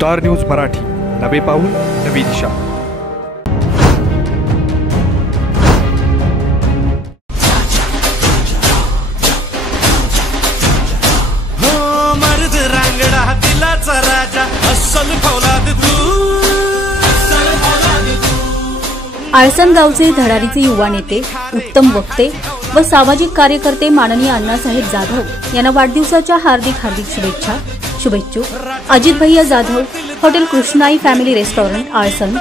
Star news Marathi, नवे पाऊल नवी दिशा। मर्द रांगडा दिलाचा राजा अस्सल फौलाद तू। आळसण गावचे धडाडीचे युवा नेते, उत्तम वक्ते व सामाजिक कार्यकर्ते माननीय अण्णासाहेब जाधव यांना वाढदिवसाच्या हार्दिक शुभेच्छा। शुभेच्छुक अजित भैया Jadhav, hotel Krishnai family restaurant Alsan,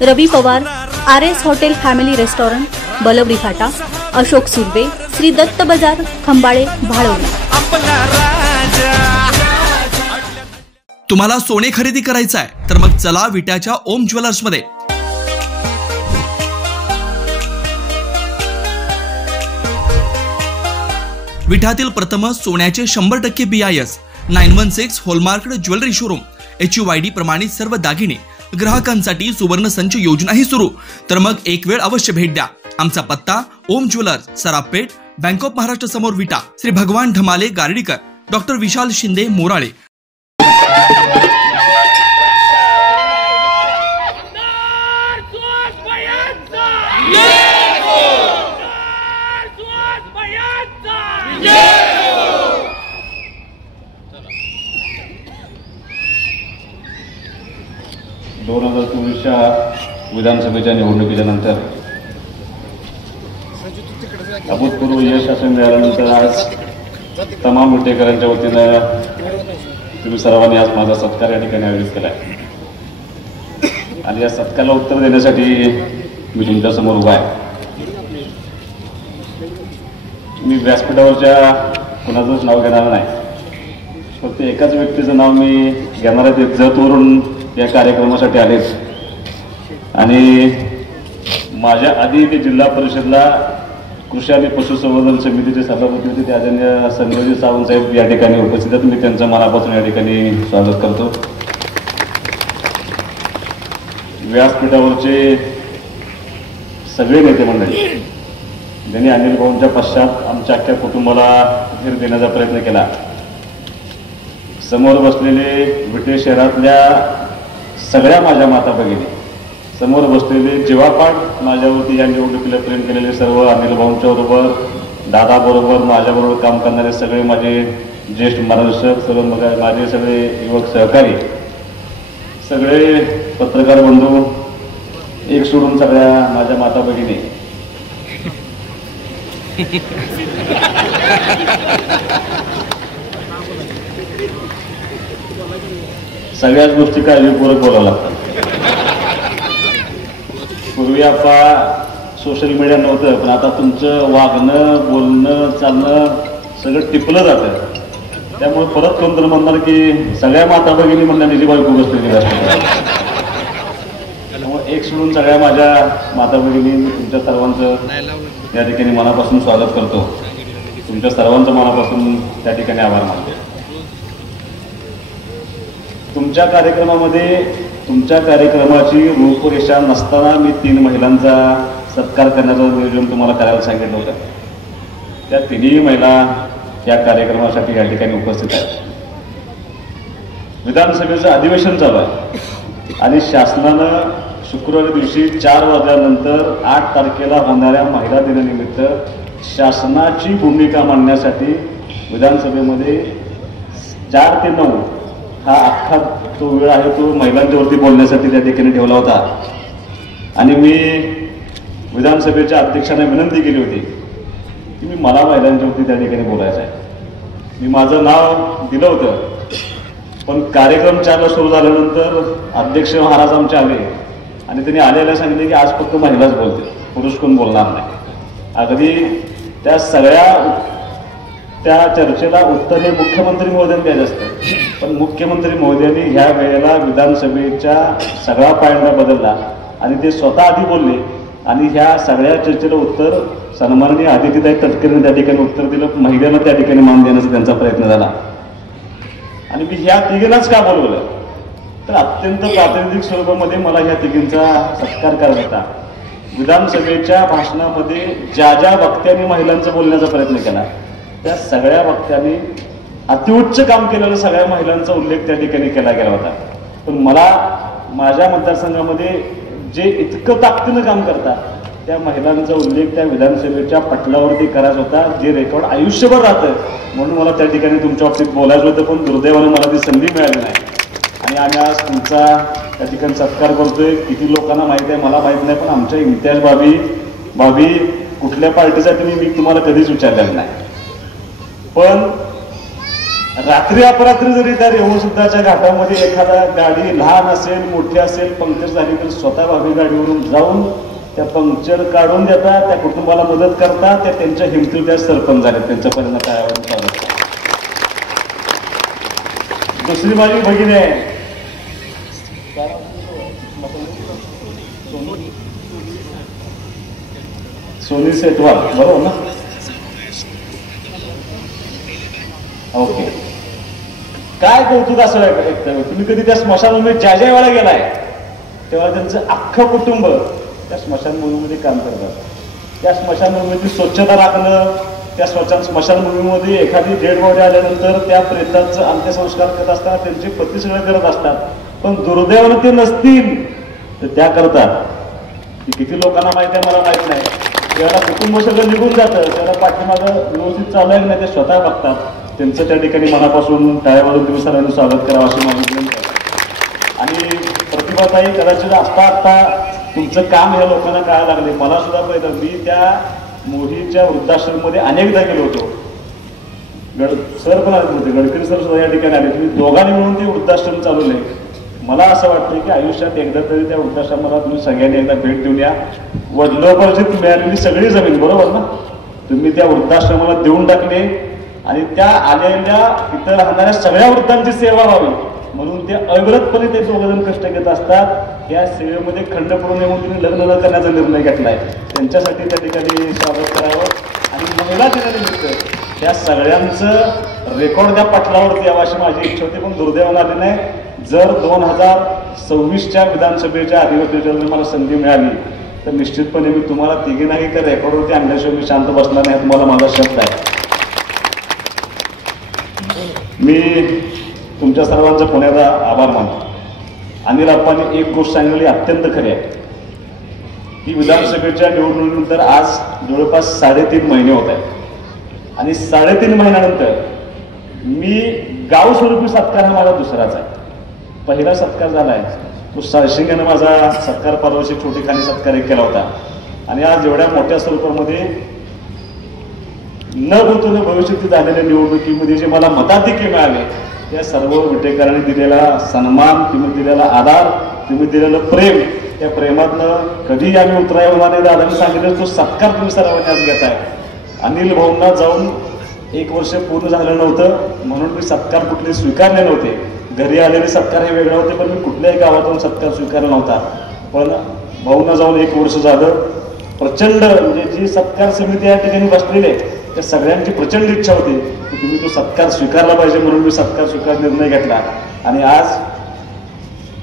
Ravi Pawar, RS hotel family restaurant Balwadi फाटा, अशोक सुर्वे, श्री दत्त बाजार खंबाळे भाळवली। तुम्हाला सोने खरेदी करायचं आहे तर मग चला विट्याच्या ओम ज्वेलर्स मध्ये। विट्यातील प्रथम सोन्याचे 100% BIS 916 हॉलमार्क्ड ज्वेलरी शोरूम, HUID प्रमाणित सर्व दागिने, ग्राहकांसाठी सुवर्ण संच योजनाही सुरू। तर मग एक वेळ अवश्य भेट द्या। आमचा पत्ता ओम ज्वेलर्स, सराफपेठ, बँक ऑफ महाराष्ट्र समोर विटा, श्री भगवान ढमाले गार्डीकर, डॉक्टर विशाल शिंदे मोराळे। विधानसभेच्या निवडणुकीच्या नंतर अभूतपूर्व यश शासन मिळाल्यानंतर आज तमाम विटेकरांच्या वतीनं तुम्ही सर्वांनी आज माझा सत्कार या ठिकाणी आयोजित केला आहे आणि या सत्काराला उत्तर देण्यासाठी मी तुमच्या समोर उभा आहे। मी व्यासपीठावरच्या कुणाचंच नाव घेणार नाही, फक्त एकाच व्यक्तीचं नाव मी घेणार आहे। ते जतवरून या कार्यक्रमासाठी आलेच आणि माझ्या आधी ते जिल्हा परिषदला कृषी आणि पशुसंवर्धन समितीचे सभापती होते ते आदरणीय संजय सावंत साहेब या ठिकाणी उपस्थित आहेत। मी त्यांचं मनापासून या ठिकाणी स्वागत करतो। व्यासपीठावरचे सगळे नेते मंडळी ज्यांनी अनिल भाऊंच्या पश्चात आमच्या अख्ख्या कुटुंबाला धीर देण्याचा प्रयत्न केला। समोर बसलेले विटे शहरातल्या सगळ्या माझ्या माता भगिनी, समोर बसलेले जीवापाड माझ्यावरती या निवडणुकीला प्रेम केलेले सर्व अनिल भाऊंच्या बरोबर, दादा बरोबर, माझ्याबरोबर काम करणारे सगळे माझे ज्येष्ठ मार्गदर्शक, सर्व माझे सगळे युवक सहकारी, सगळे पत्रकार बंधू, एक सोडून सगळ्या माझ्या माता भगिनी, सगळ्याच गोष्टी काळजीपूर्वक बोलावं लागतात। पूर्वी आपण सोशल मीडिया नव्हतं, पण आता तुमचं वागणं, बोलणं, चालणं सगळं टिपलं जातं। त्यामुळे परत कोणतरी म्हणणार की सगळ्या माता भगिनी म्हणणार निजी बायको बसलेली असते। त्यामुळे एक सोडून सगळ्या माझ्या माता भगिनी, तुमच्या सर्वांचं या ठिकाणी मनापासून स्वागत करतो। तुमच्या सर्वांचं मनापासून त्या ठिकाणी आभार मानतो। तुमच्या कार्यक्रमामध्ये, तुमच्या कार्यक्रमाची रूपरेषा नसताना मी 3 महिलांचा सत्कार करण्याचं नियोजन तुम्हाला करायला सांगितलं होतं। त्या 3ही महिला या कार्यक्रमासाठी या ठिकाणी उपस्थित आहेत। विधानसभेचं अधिवेशन चालू आहे आणि शासनानं शुक्रवारी दिवशी 4 वाजल्यानंतर 8 तारखेला होणाऱ्या महिला दिनानिमित्त शासनाची भूमिका मांडण्यासाठी विधानसभेमध्ये 4 ते 9 हा अख्खा तो वेळ आहे तो महिलांच्यावरती बोलण्यासाठी त्या ठिकाणी ठेवला होता आणि मी विधानसभेच्या अध्यक्षांना विनंती केली होती की मला महिलांच्यावरती त्या ठिकाणी बोलायचं आहे। मी माझं नाव दिलं होतं, पण कार्यक्रम 4ला सुरू झाल्यानंतर अध्यक्ष महाराज आमचे आले आणि त्यांनी आलेल्या सांगितले की आज फक्त महिलाच बोलतील, पुरुष कोण बोलणार नाही। अगदी त्या सगळ्या त्या चर्चेला उत्तर हे मुख्यमंत्री महोदयांनी द्यायचं असतं, पण मुख्यमंत्री महोदयांनी ह्या वेळेला विधानसभेच्या सगळा पायंडा बदलला आणि ते स्वतः आधी बोलले आणि ह्या सगळ्या चर्चेला उत्तर सन्माननीय आदित्यताई तटकरेंनी त्या ठिकाणी उत्तर दिलं। महिलांना त्या ठिकाणी मान देण्याचा त्यांचा प्रयत्न झाला आणि मी ह्या तिघींनाच का बोलवलं तर अत्यंत प्रातिनिधिक स्वरूपामध्ये मला ह्या तिघींचा सत्कार करायचा होता। विधानसभेच्या भाषणामध्ये ज्या ज्या वक्त्यांनी महिलांचं बोलण्याचा प्रयत्न केला त्या सगळ्या वक्त्यांनी अतिउच्च काम केलेलं सगळ्या महिलांचा उल्लेख त्या ठिकाणी केला गेला होता। पण मला माझ्या मतदारसंघामध्ये जे इतकं ताकदीनं काम करतात त्या महिलांचा उल्लेख त्या विधानसभेच्या पटलावरती करायचा होता, जे रेकॉर्ड आयुष्यभर राहतं. म्हणून मला त्या ठिकाणी तुमच्या बाबतीत बोलायचं होतं, पण दुर्दैवानं मला ती संधी मिळाली नाही. आणि आम्ही आज तुमचा त्या ठिकाणी सत्कार करतोय. किती लोकांना माहीत आहे मला माहीत नाही, पण आमच्या इम्तियाज भाभी कुठल्या पार्टीचा मी तुम्हाला कधीच विचारलेलं नाही. पण रात्री अपरात्री जरी त्या रेवणसिद्धाच्या घाटामध्ये एखादा गाडी लहान असेल मोठी असेल पंक्चर झाली तर स्वतः भाभी गाडीवरून जाऊन त्या पंक्चर काढून देतात, त्या कुटुंबाला मदत करतात. त्या त्यांच्या हिमतीवर त्या सरपंच झाले, त्यांच्यापर्यंत काय चालत. दुसरी माझी भगिनी आहे सोनी सेटवाल, बरोबर ना? ओके. काय कौतुक असं ऐकतं तुम्ही कधी त्या स्मशानभूमीत ज्या वेळेला गेलाय तेव्हा त्यांचं अख्खं कुटुंब त्या स्मशानभूमीमध्ये काम करतात. त्या स्मशानभूमीची स्वच्छता राखणं, त्या स्मशानभूमीमध्ये एखादी डेड बॉडी आल्यानंतर त्या प्रेताचं अंत्यसंस्कार करत असताना त्यांचे पती सगळे करत असतात. पण दुर्दैवानं ते नसतील तर त्या करतात. किती लोकांना माहिती आहे मला माहित नाही. त्याला कुटुंब सगळं निघून जातं, त्याला पाठीमागं व्यवस्थित चालू आहे नाही ते स्वतः बघतात. त्यांचं त्या ठिकाणी मनापासून टाळ्या वाजवून तुम्ही सर्वांनी स्वागत करावं अशी माझी विनंती आहे. आणि प्रतिभाताई कदाचित आत्ता तुमचं काम ह्या लोकांना कळायला लागले. मला सुद्धा पाहिजे, मी त्या मोहीच्या वृद्धाश्रममध्ये अनेकदा गेलो होतो. सर पण आले होते, गडकरी सर सुद्धा या ठिकाणी आले. तुम्ही दोघांनी मिळून ते वृद्धाश्रम चालवले. मला असं वाटतं की आयुष्यात एकदा तरी त्या वृद्धाश्रमाला तुम्ही सगळ्यांनी एकदा भेट देऊन या. वडिलोपार्जित मिळालेली सगळी जमीन, बरोबर ना, तुम्ही त्या वृद्धाश्रमाला देऊन टाकले आणि त्या आलेल्या इतर राहणाऱ्या सगळ्या वृद्धांची सेवा व्हावी म्हणून ते अविरतपणे ते दोघंजण कष्ट घेत असतात. त्या सेवेमध्ये खंड पडू नये म्हणून तुम्ही लग्न न करण्याचा निर्णय घेतलाय. त्यांच्यासाठी त्या ठिकाणी स्वागत करावं. आणि महिला दिनानिमित्त त्या सगळ्यांचं रेकॉर्ड त्या पटलावरती यावं अशी माझी इच्छा होती, पण दुर्दैवानं आली नाही. जर 2026च्या विधानसभेच्या अधिवेशनाला मला संधी मिळाली तर निश्चितपणे मी तुम्हाला तिघी नाही तर रेकॉर्डवरती आणल्याशिवाय मी शांत बसणार नाही, तुम्हाला माझा शब्द आहे. मी तुमच्या सर्वांचा पुण्याचा आभार मानतो. अनिल अप्पांनी एक गोष्ट सांगितली अत्यंत खरी आहे की विधानसभेच्या निवडणुकीनंतर आज जवळपास 3.5 महिने होत आहेत आणि 3.5 महिन्यानंतर मी गाव स्वरूपी सत्कार हा माझा दुसराच आहे. पहिला सत्कार झाला आहे तो साळशिंगेनं माझा सत्कार परवाशी छोटेखानी सत्कार एक केला होता. आणि आज एवढ्या मोठ्या स्वरूपामध्ये न भूतून भविष्यात झालेल्या निवडणुकीमध्ये जे मला मताधिक्य मिळाले त्या सर्व विटेकरांनी दिलेला सन्मान, तुम्ही दिलेला आधार, तुम्ही दिलेलं प्रेम, त्या प्रेमातनं कधी आम्ही उतराय होणार नाही. दादांनी सांगितलं तो सत्कार तुम्ही सर्वांनी आज घेताय. अनिल भाऊंना जाऊन 1 वर्ष पूर्ण झालं नव्हतं म्हणून मी सत्कार कुठले स्वीकारले नव्हते. घरी आलेले सत्कार हे वेगळे होते, पण मी कुठल्याही गावातून सत्कार स्वीकारला नव्हता. पण भाऊंना जाऊन 1 वर्ष झालं. प्रचंड म्हणजे जी सत्कार समिती या ठिकाणी बसलेली आहे त्या सगळ्यांची प्रचंड इच्छा होती की तुम्ही तो सत्कार स्वीकारला पाहिजे म्हणून मी सत्कार स्वीकार निर्णय घेतला. आणि आज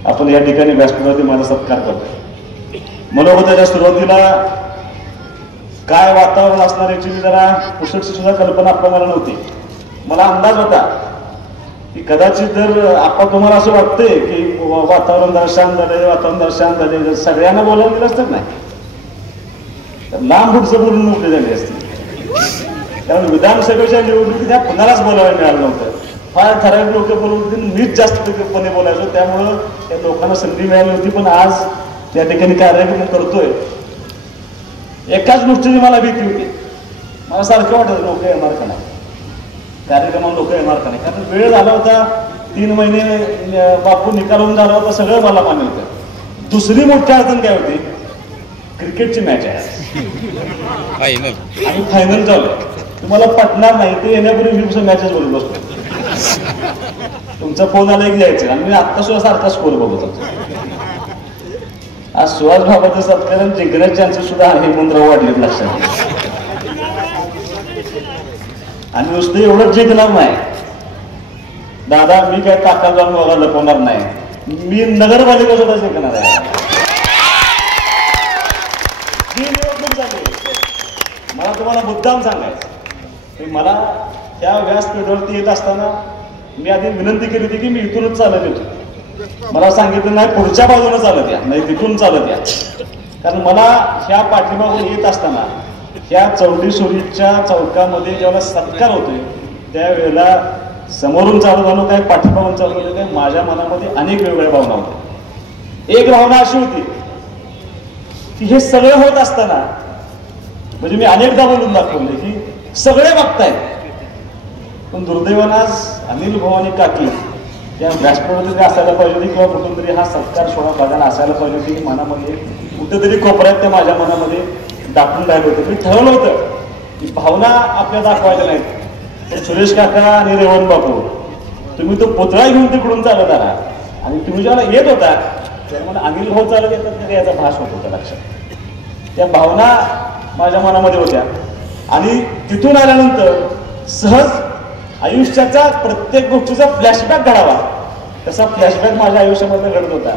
आपण या ठिकाणी व्यासपीठावरती माझा सत्कार करतो. मनोगताच्या सुरुवातीला काय वातावरण असणार याची मी जरा पुष्कळशी सुद्धा कल्पना आपल्याला नव्हती. मला अंदाज होता की कदाचित जर आपण तुम्हाला असं वाटतंय की वातावरण जरा शांत झालंय, वातावरण जरा शांत झाले, जर सगळ्यांना बोलायला गेलं असतं नाही तर लांब पुढचं बोलून मोकळे झाले असते. त्यामुळे विधानसभेच्या निवडणुकीत त्या कुणालाच बोलायला मिळालं नव्हतं. फार ठराविक लोक बोलत होते, मीच जास्तपणे बोलायचो, त्यामुळं त्या लोकांना संधी मिळाली होती. पण आज त्या ठिकाणी कार्यक्रम करतोय एकाच गोष्टीची मला भीती होती. मला सारखं वाटत लोक येणार का नाही, कार्यक्रमाला लोक येणार का नाही, कारण वेळ झाला होता. 3 महिने बापू निकालून झाला होता, सगळं मला मान्य होतं. दुसरी मोठी अडचण काय होती, क्रिकेटची मॅच आहे आणि फायनल चालू आहे. तुम्हाला पटणार नाही ते येण्यापूर्वी मी मॅचेस बोलत बसतो. तुमचा फोन आला की जायचं आणि मी आत्ता सुद्धा सारखा स्कोर बघत होतो. आज सुहास भाबाचं सत्कार जिंकण्याचे चान्सेस सुद्धा हे मंत्र वाढलेत लक्षात. आणि नुसतं एवढंच जिंकणार नाही दादा, मी काय ताकद जाऊन बघा लपवणार नाही, मी नगरपालिका सुद्धा जिंकणार आहे. ही निवडणूक झाली. मला तुम्हाला मुद्दाम सांगायचं की मला त्या व्यासपीठावरती येत असताना मी आधी विनंती केली होती की मी इथूनच चालत येतो, मला सांगितलं नाही पुढच्या बाजूने चालत या, नाही तिथून चालत या. कारण मला ह्या पाठीमागून येत असताना ह्या चौंडीसोरीच्या चौकामध्ये जेव्हा सत्कार होतोय त्यावेळेला समोरून चालू झालो काय पाठीमागून चालू झालो काय, माझ्या मनामध्ये अनेक वेगवेगळ्या भावना होत्या. एक भावना अशी होती की हे सगळं होत असताना, म्हणजे मी अनेकदा बोलून दाखवले की सगळे बघतायत, पण दुर्दैवानं आज अनिल भाऊ आणि काकी या व्यासपीठामध्ये असायला पाहिजे होती किंवा कुठून तरी हा सत्कार सोहळा बघायला असायला पाहिजे होती. मनामध्ये कुठेतरी कोपऱ्यात त्या माझ्या मनामध्ये दाखवून राहिले होते. मी ठरवलं होतं की भावना आपल्या दाखवायच्या नाहीत. ते सुरेश काका आणि रेवण बापू तुम्ही तो पुतळा घेऊन तिकडून चालत आला आणि तुम्ही जेव्हा येत होता तेव्हा मला अनिल भाऊ चालत येतात तरी याचा भास होत होता लक्षात. त्या भावना माझ्या मनामध्ये होत्या आणि तिथून आल्यानंतर सहज आयुष्याचा प्रत्येक गोष्टीचा फ्लॅशबॅक घडावा तसा फ्लॅशबॅक माझ्या आयुष्यामध्ये घडत होता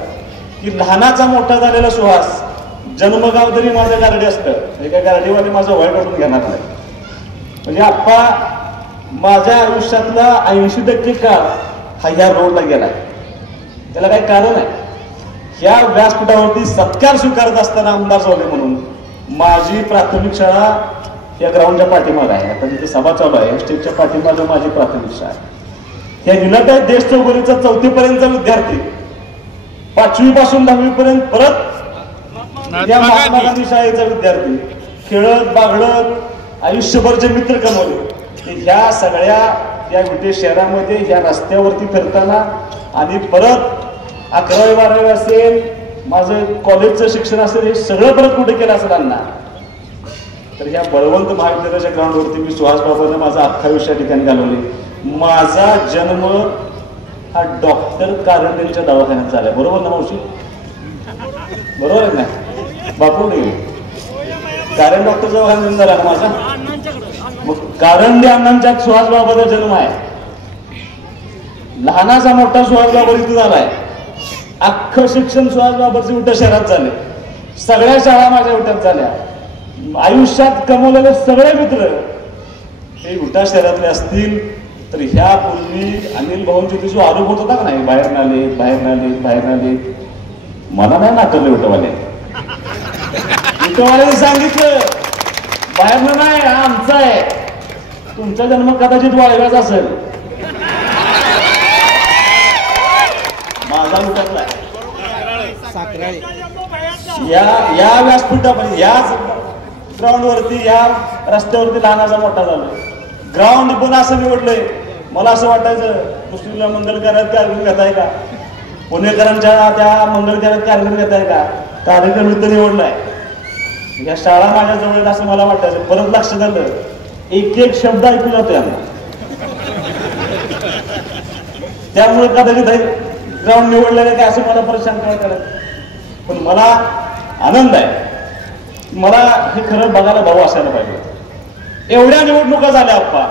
की लहानाचा मोठा झालेला सुहास जन्मगाव तरी माझं गारडी असतं, एका गारडीवाले माझं वय काढून घेणार नाही. म्हणजे आप्पा माझ्या आयुष्यातला 80% काळ हा ह्या रोडला गेलाय. त्याला काही कारण आहे. ह्या व्यासपीठावरती सत्कार स्वीकारत असताना आमदार झाले म्हणून माझी प्राथमिक शाळा या ग्राउंडच्या पाठीमाग आहे. आता जिथे सभा चालू आहे स्टेजच्या पाठीमाग माझी प्राथमिक शाळा आहे. ह्या जिल्ह्यात देश चौगुलीचा 4थी पर्यंतचा विद्यार्थी 5वी पासून 10वी पर्यंत परत या महात्मा गांधी शाळेचा विद्यार्थी खेळत बागडत आयुष्यभर जे मित्र कमवले ह्या सगळ्या या विटे शहरामध्ये या रस्त्यावरती फिरताना आणि परत 11वी 12वी असेल माझं कॉलेजचं शिक्षण असेल हे सगळं परत कुठे केलं असेल अण्णा तर ह्या बळवंत महाविद्यालयाच्या ग्राउंडवरती मी सुहास बाबांना माझा अख्खा विषय ठिकाणी घालवले. माझा जन्म हा डॉक्टर कारंडेंच्या दवाखान्यात झाला. बरोबर ना मावशी? बरोबर आहे ना बापू? कारण डॉक्टरचा दवाखान्यात झाला ना माझा. मग कारंडे अण्णांच्या सुहास बाबाचा जन्म आहे. लहानाचा मोठा सुहास बाबा इथं झालाय. अख्खं शिक्षण सुहास बाबाचे उठ्या शहरात झाले. सगळ्या शाळा माझ्या उठ्यात झाल्या. आयुष्यात कमवलेले सगळे मित्र हे उठा शहरातले असतील तर ह्या पूर्वी अनिल भाऊंची जो आरोप होत होता का नाही बाहेर नाले बाहेर नाले बाहेर नाले मला नाही नाकारले उठवाले. उठवाल्याने सांगितलं बाहेर नाही हा आमचा आहे. तुमचा जन्म कदाचित वाळव्याचा असेल माझा उठतला या व्यासपीठामध्ये याच ग्राउंड वरती या रस्त्यावरती लहानाचा मोठा झालोय. ग्राउंड पण असं निवडलंय मला असं वाटायचं मुस्लिमला मंगल कार्यात कार्यक्रम घेताय का पुणेकरांच्या त्या मंगल कार्यात कार्यक्रम घेताय का कार्यक्रम इथं निवडलाय. ह्या शाळा माझ्या जवळ असं मला वाटायचं. परत लक्ष झालं एक एक शब्द ऐकू जातोय आम्हाला त्यामुळे कदाचित ग्राउंड निवडलेलं काय असं मला परत शंका वाटायला. पण मला आनंद आहे. मला हे खरं बघायला भाऊ असायला पाहिजे. एवढ्या निवडणुका झाल्या आप्पा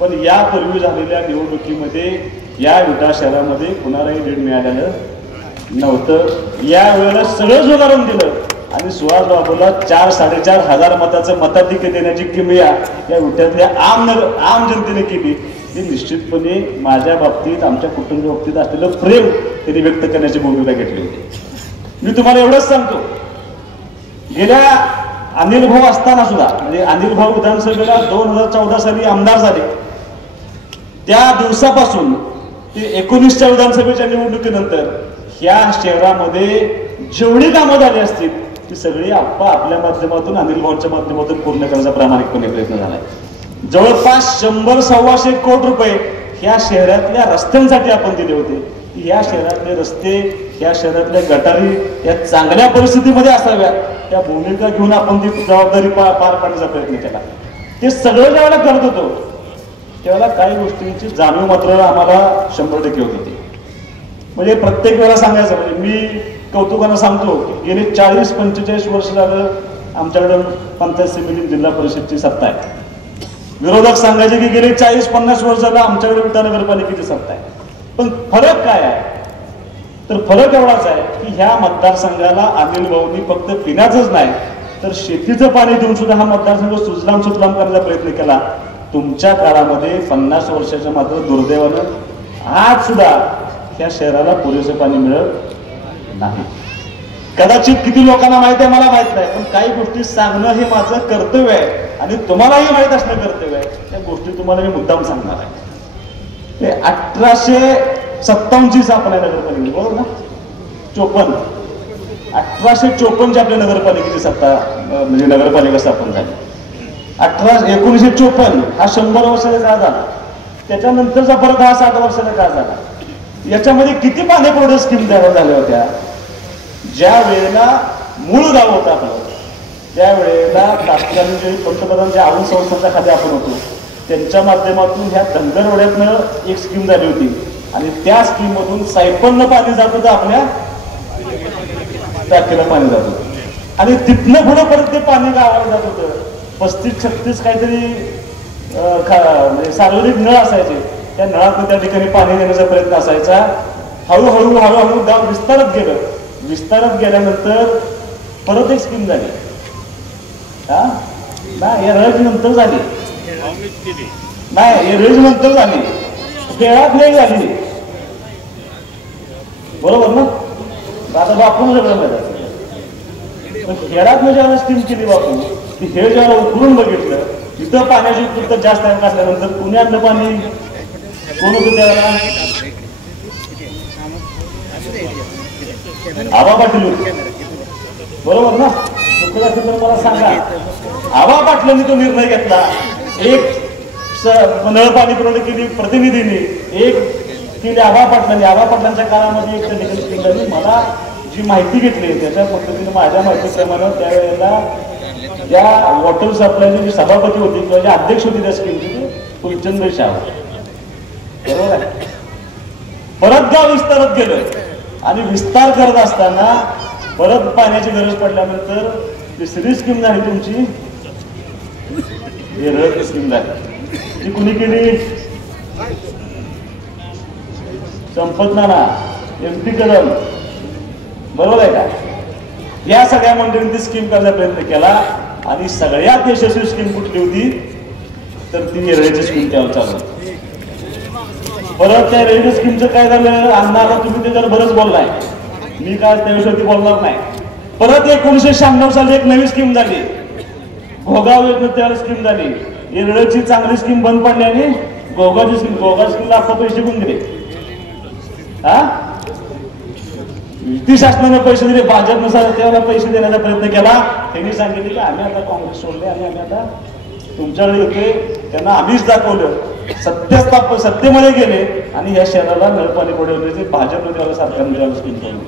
पण यापूर्वी झालेल्या निवडणुकीमध्ये या विटा शहरामध्ये कुणालाही लीड मिळालेलं नव्हतं. या वेळेला सगळं झुगारून दिलं आणि सुहास बाबूला 4-4.5 हजार मताचं मताधिक्य देण्याची किमया या विट्यातल्या आम जनतेने केली. ही निश्चितपणे माझ्या बाबतीत आमच्या कुटुंब बाबतीत असलेलं प्रेम त्यांनी व्यक्त करण्याची भूमिका घेतली होती. मी तुम्हाला एवढंच सांगतो गेल्या अनिल भाऊ असताना सुद्धा म्हणजे अनिल भाऊ विधानसभेला 2014 साली आमदार झाले त्या दिवसापासून ते 19च्या विधानसभेच्या निवडणुकीनंतर ह्या शहरामध्ये जेवढी कामं झाली असतील ती सगळी आप्पा आपल्या माध्यमातून अनिल भाऊच्या माध्यमातून पूर्ण करण्याचा प्रामाणिकपणे प्रयत्न झालाय. जवळपास 100-125 कोटी रुपये ह्या शहरातल्या रस्त्यांसाठी आपण दिले होते. या शहरातले रस्ते या शहरातल्या गटारी या चांगल्या परिस्थितीमध्ये असाव्या त्या भूमिका घेऊन आपण ती जबाबदारी पार पाडण्याचा प्रयत्न केला. ते सगळं ज्यावेळेला करत होतो त्यावेळेला काही गोष्टींची जाणीव मात्र आम्हाला 100% होत होती. म्हणजे प्रत्येक वेळेला सांगायचं म्हणजे मी कौतुकानं सांगतो की गेले 40-45 वर्ष झालं आमच्याकडं पंचायत समिती जिल्हा परिषदची सत्ता आहे. विरोधक सांगायचे की गेले 40-50 वर्ष झालं आमच्याकडे विटा नगरपालिकेची सत्ता आहे. पण फरक काय आहे तर फरक एवढाच आहे की ह्या मतदारसंघाला अनिल भाऊंनी फक्त पिण्याचंच नाही तर शेतीचं पाणी देऊन सुद्धा हा मतदारसंघ सुजलाम सुफलाम करण्याचा प्रयत्न केला. तुमच्या काळामध्ये 50 वर्षाच्या मात्र दुर्दैवानं आज सुद्धा त्या शहराला पुरेसे पाणी मिळत नाही. कदाचित किती लोकांना माहिती आहे मला माहित नाही, पण काही गोष्टी सांगणं हे माझं कर्तव्य आहे आणि तुम्हालाही माहित असणं कर्तव्य आहे. त्या गोष्टी तुम्हाला मी मुद्दाम सांगणार आहे. ते 1857ची स्थापना आहे नगरपालिकेची, बरोबर ना? 54 1854ची आपल्या नगरपालिकेची सत्ता म्हणजे नगरपालिका स्थापन झाली. 1954 हा 100 वर्षाचा काळ झाला. त्याच्यानंतरचा परत हा 60 वर्षाचा काळ झाला. याच्यामध्ये किती पाणी पुरवठा स्कीम तयार झाल्या होत्या? ज्या वेळेला मूळ गाव होतं आपलं, त्यावेळेला तत्कालीन जे पंतप्रधान जे आरोग्य संस्थांच्या खाली आपण होतो त्यांच्या माध्यमातून ह्या धनगरवड्यातनं एक स्कीम झाली होती आणि त्या स्कीम मधून सायपननं पाणी जात होतं, आपल्या टाकीला पाणी जात होतं आणि तिथनं पुढे परत ते पाणी गावाला जात होतं. 35-36 काहीतरी म्हणजे सार्वजनिक नळ असायचे. त्या नळातून त्या ठिकाणी पाणी देण्याचा प्रयत्न असायचा. हळूहळू गाव विस्तारत गेलं. विस्तारत गेल्यानंतर परत एक स्कीम झाली. हा नाही, या रज नंतर झाली नाही, हे रज नंतर झाली, खेळात नाही झाली, बरोबर ना? आता बापून सगळं माहिती. पण खेळात ज्यावेळेला स्कीम केली बापू, ती हे ज्यावेळेला उकरून बघितलं, तिथं पाण्याची उपयुक्तता जास्त आहे असल्यानंतर पुण्यातलं पाणी कोण होतं त्यावेळेला? आबा पाटील होते, बरोबर ना? चुकलं असेल तर मला सांगा. आबा पाटलांनी तो निर्णय घेतला. एक नळ पाणी पुरवठा केली प्रतिनिधींनी, एक केली आबा पाटलांनी. आबा पाटलांच्या काळामध्ये एक ठिकाणी स्कीम झाली. मला जी माहिती घेतली त्याच्या पद्धतीने माझ्या माहितीप्रमाणे त्यावेळेला ज्या वॉटर सप्लायचे जे सभापती होते किंवा जे अध्यक्ष होते त्या स्कीमचे फुलचंद शाह, बरोबर आहे. परत गाव विस्तारत गेलं आणि विस्तार करत असताना परत पाण्याची गरज पडल्यानंतर तिसरी स्कीम झाली तुमची, रथ स्कीम झाली. ती कुणी केली? संपत नाना, MP कदम, बरोबर आहे का? या सगळ्या मंडळींनी ती स्कीम करण्याचा प्रयत्न केला आणि सगळ्यात यशस्वी स्कीम कुठली होती तर ती रेल्वेची स्कीम त्यावर चालू होती. परत त्या रेल्वे स्कीमचं काय झालं? अण्णाला तुम्ही त्याच्यावर बरंच बोललाय, मी काय त्याविषयी बोलणार नाही. परत 1996 साली एक नवी स्कीम झाली, घोगाव योजना त्यावर स्कीम झाली. रेल्वेची चांगली स्कीम बंद पडल्याने घोगाची स्कीम, घोगा स्कीमला आपण पैसे कोण दिले? हा, युती शासनाने पैसे दिले. भाजपनुसार त्याला पैसे देण्याचा प्रयत्न केला. त्यांनी सांगितले की आम्ही आता काँग्रेस सोडले आणि आम्ही आता तुमच्याकडे येतोय. त्यांना आम्हीच दाखवलं, सत्तेमध्ये गेले आणि या शहराला नळपाणी पुरवण्याचे भाजपने त्याला सरकारने स्कीम केली.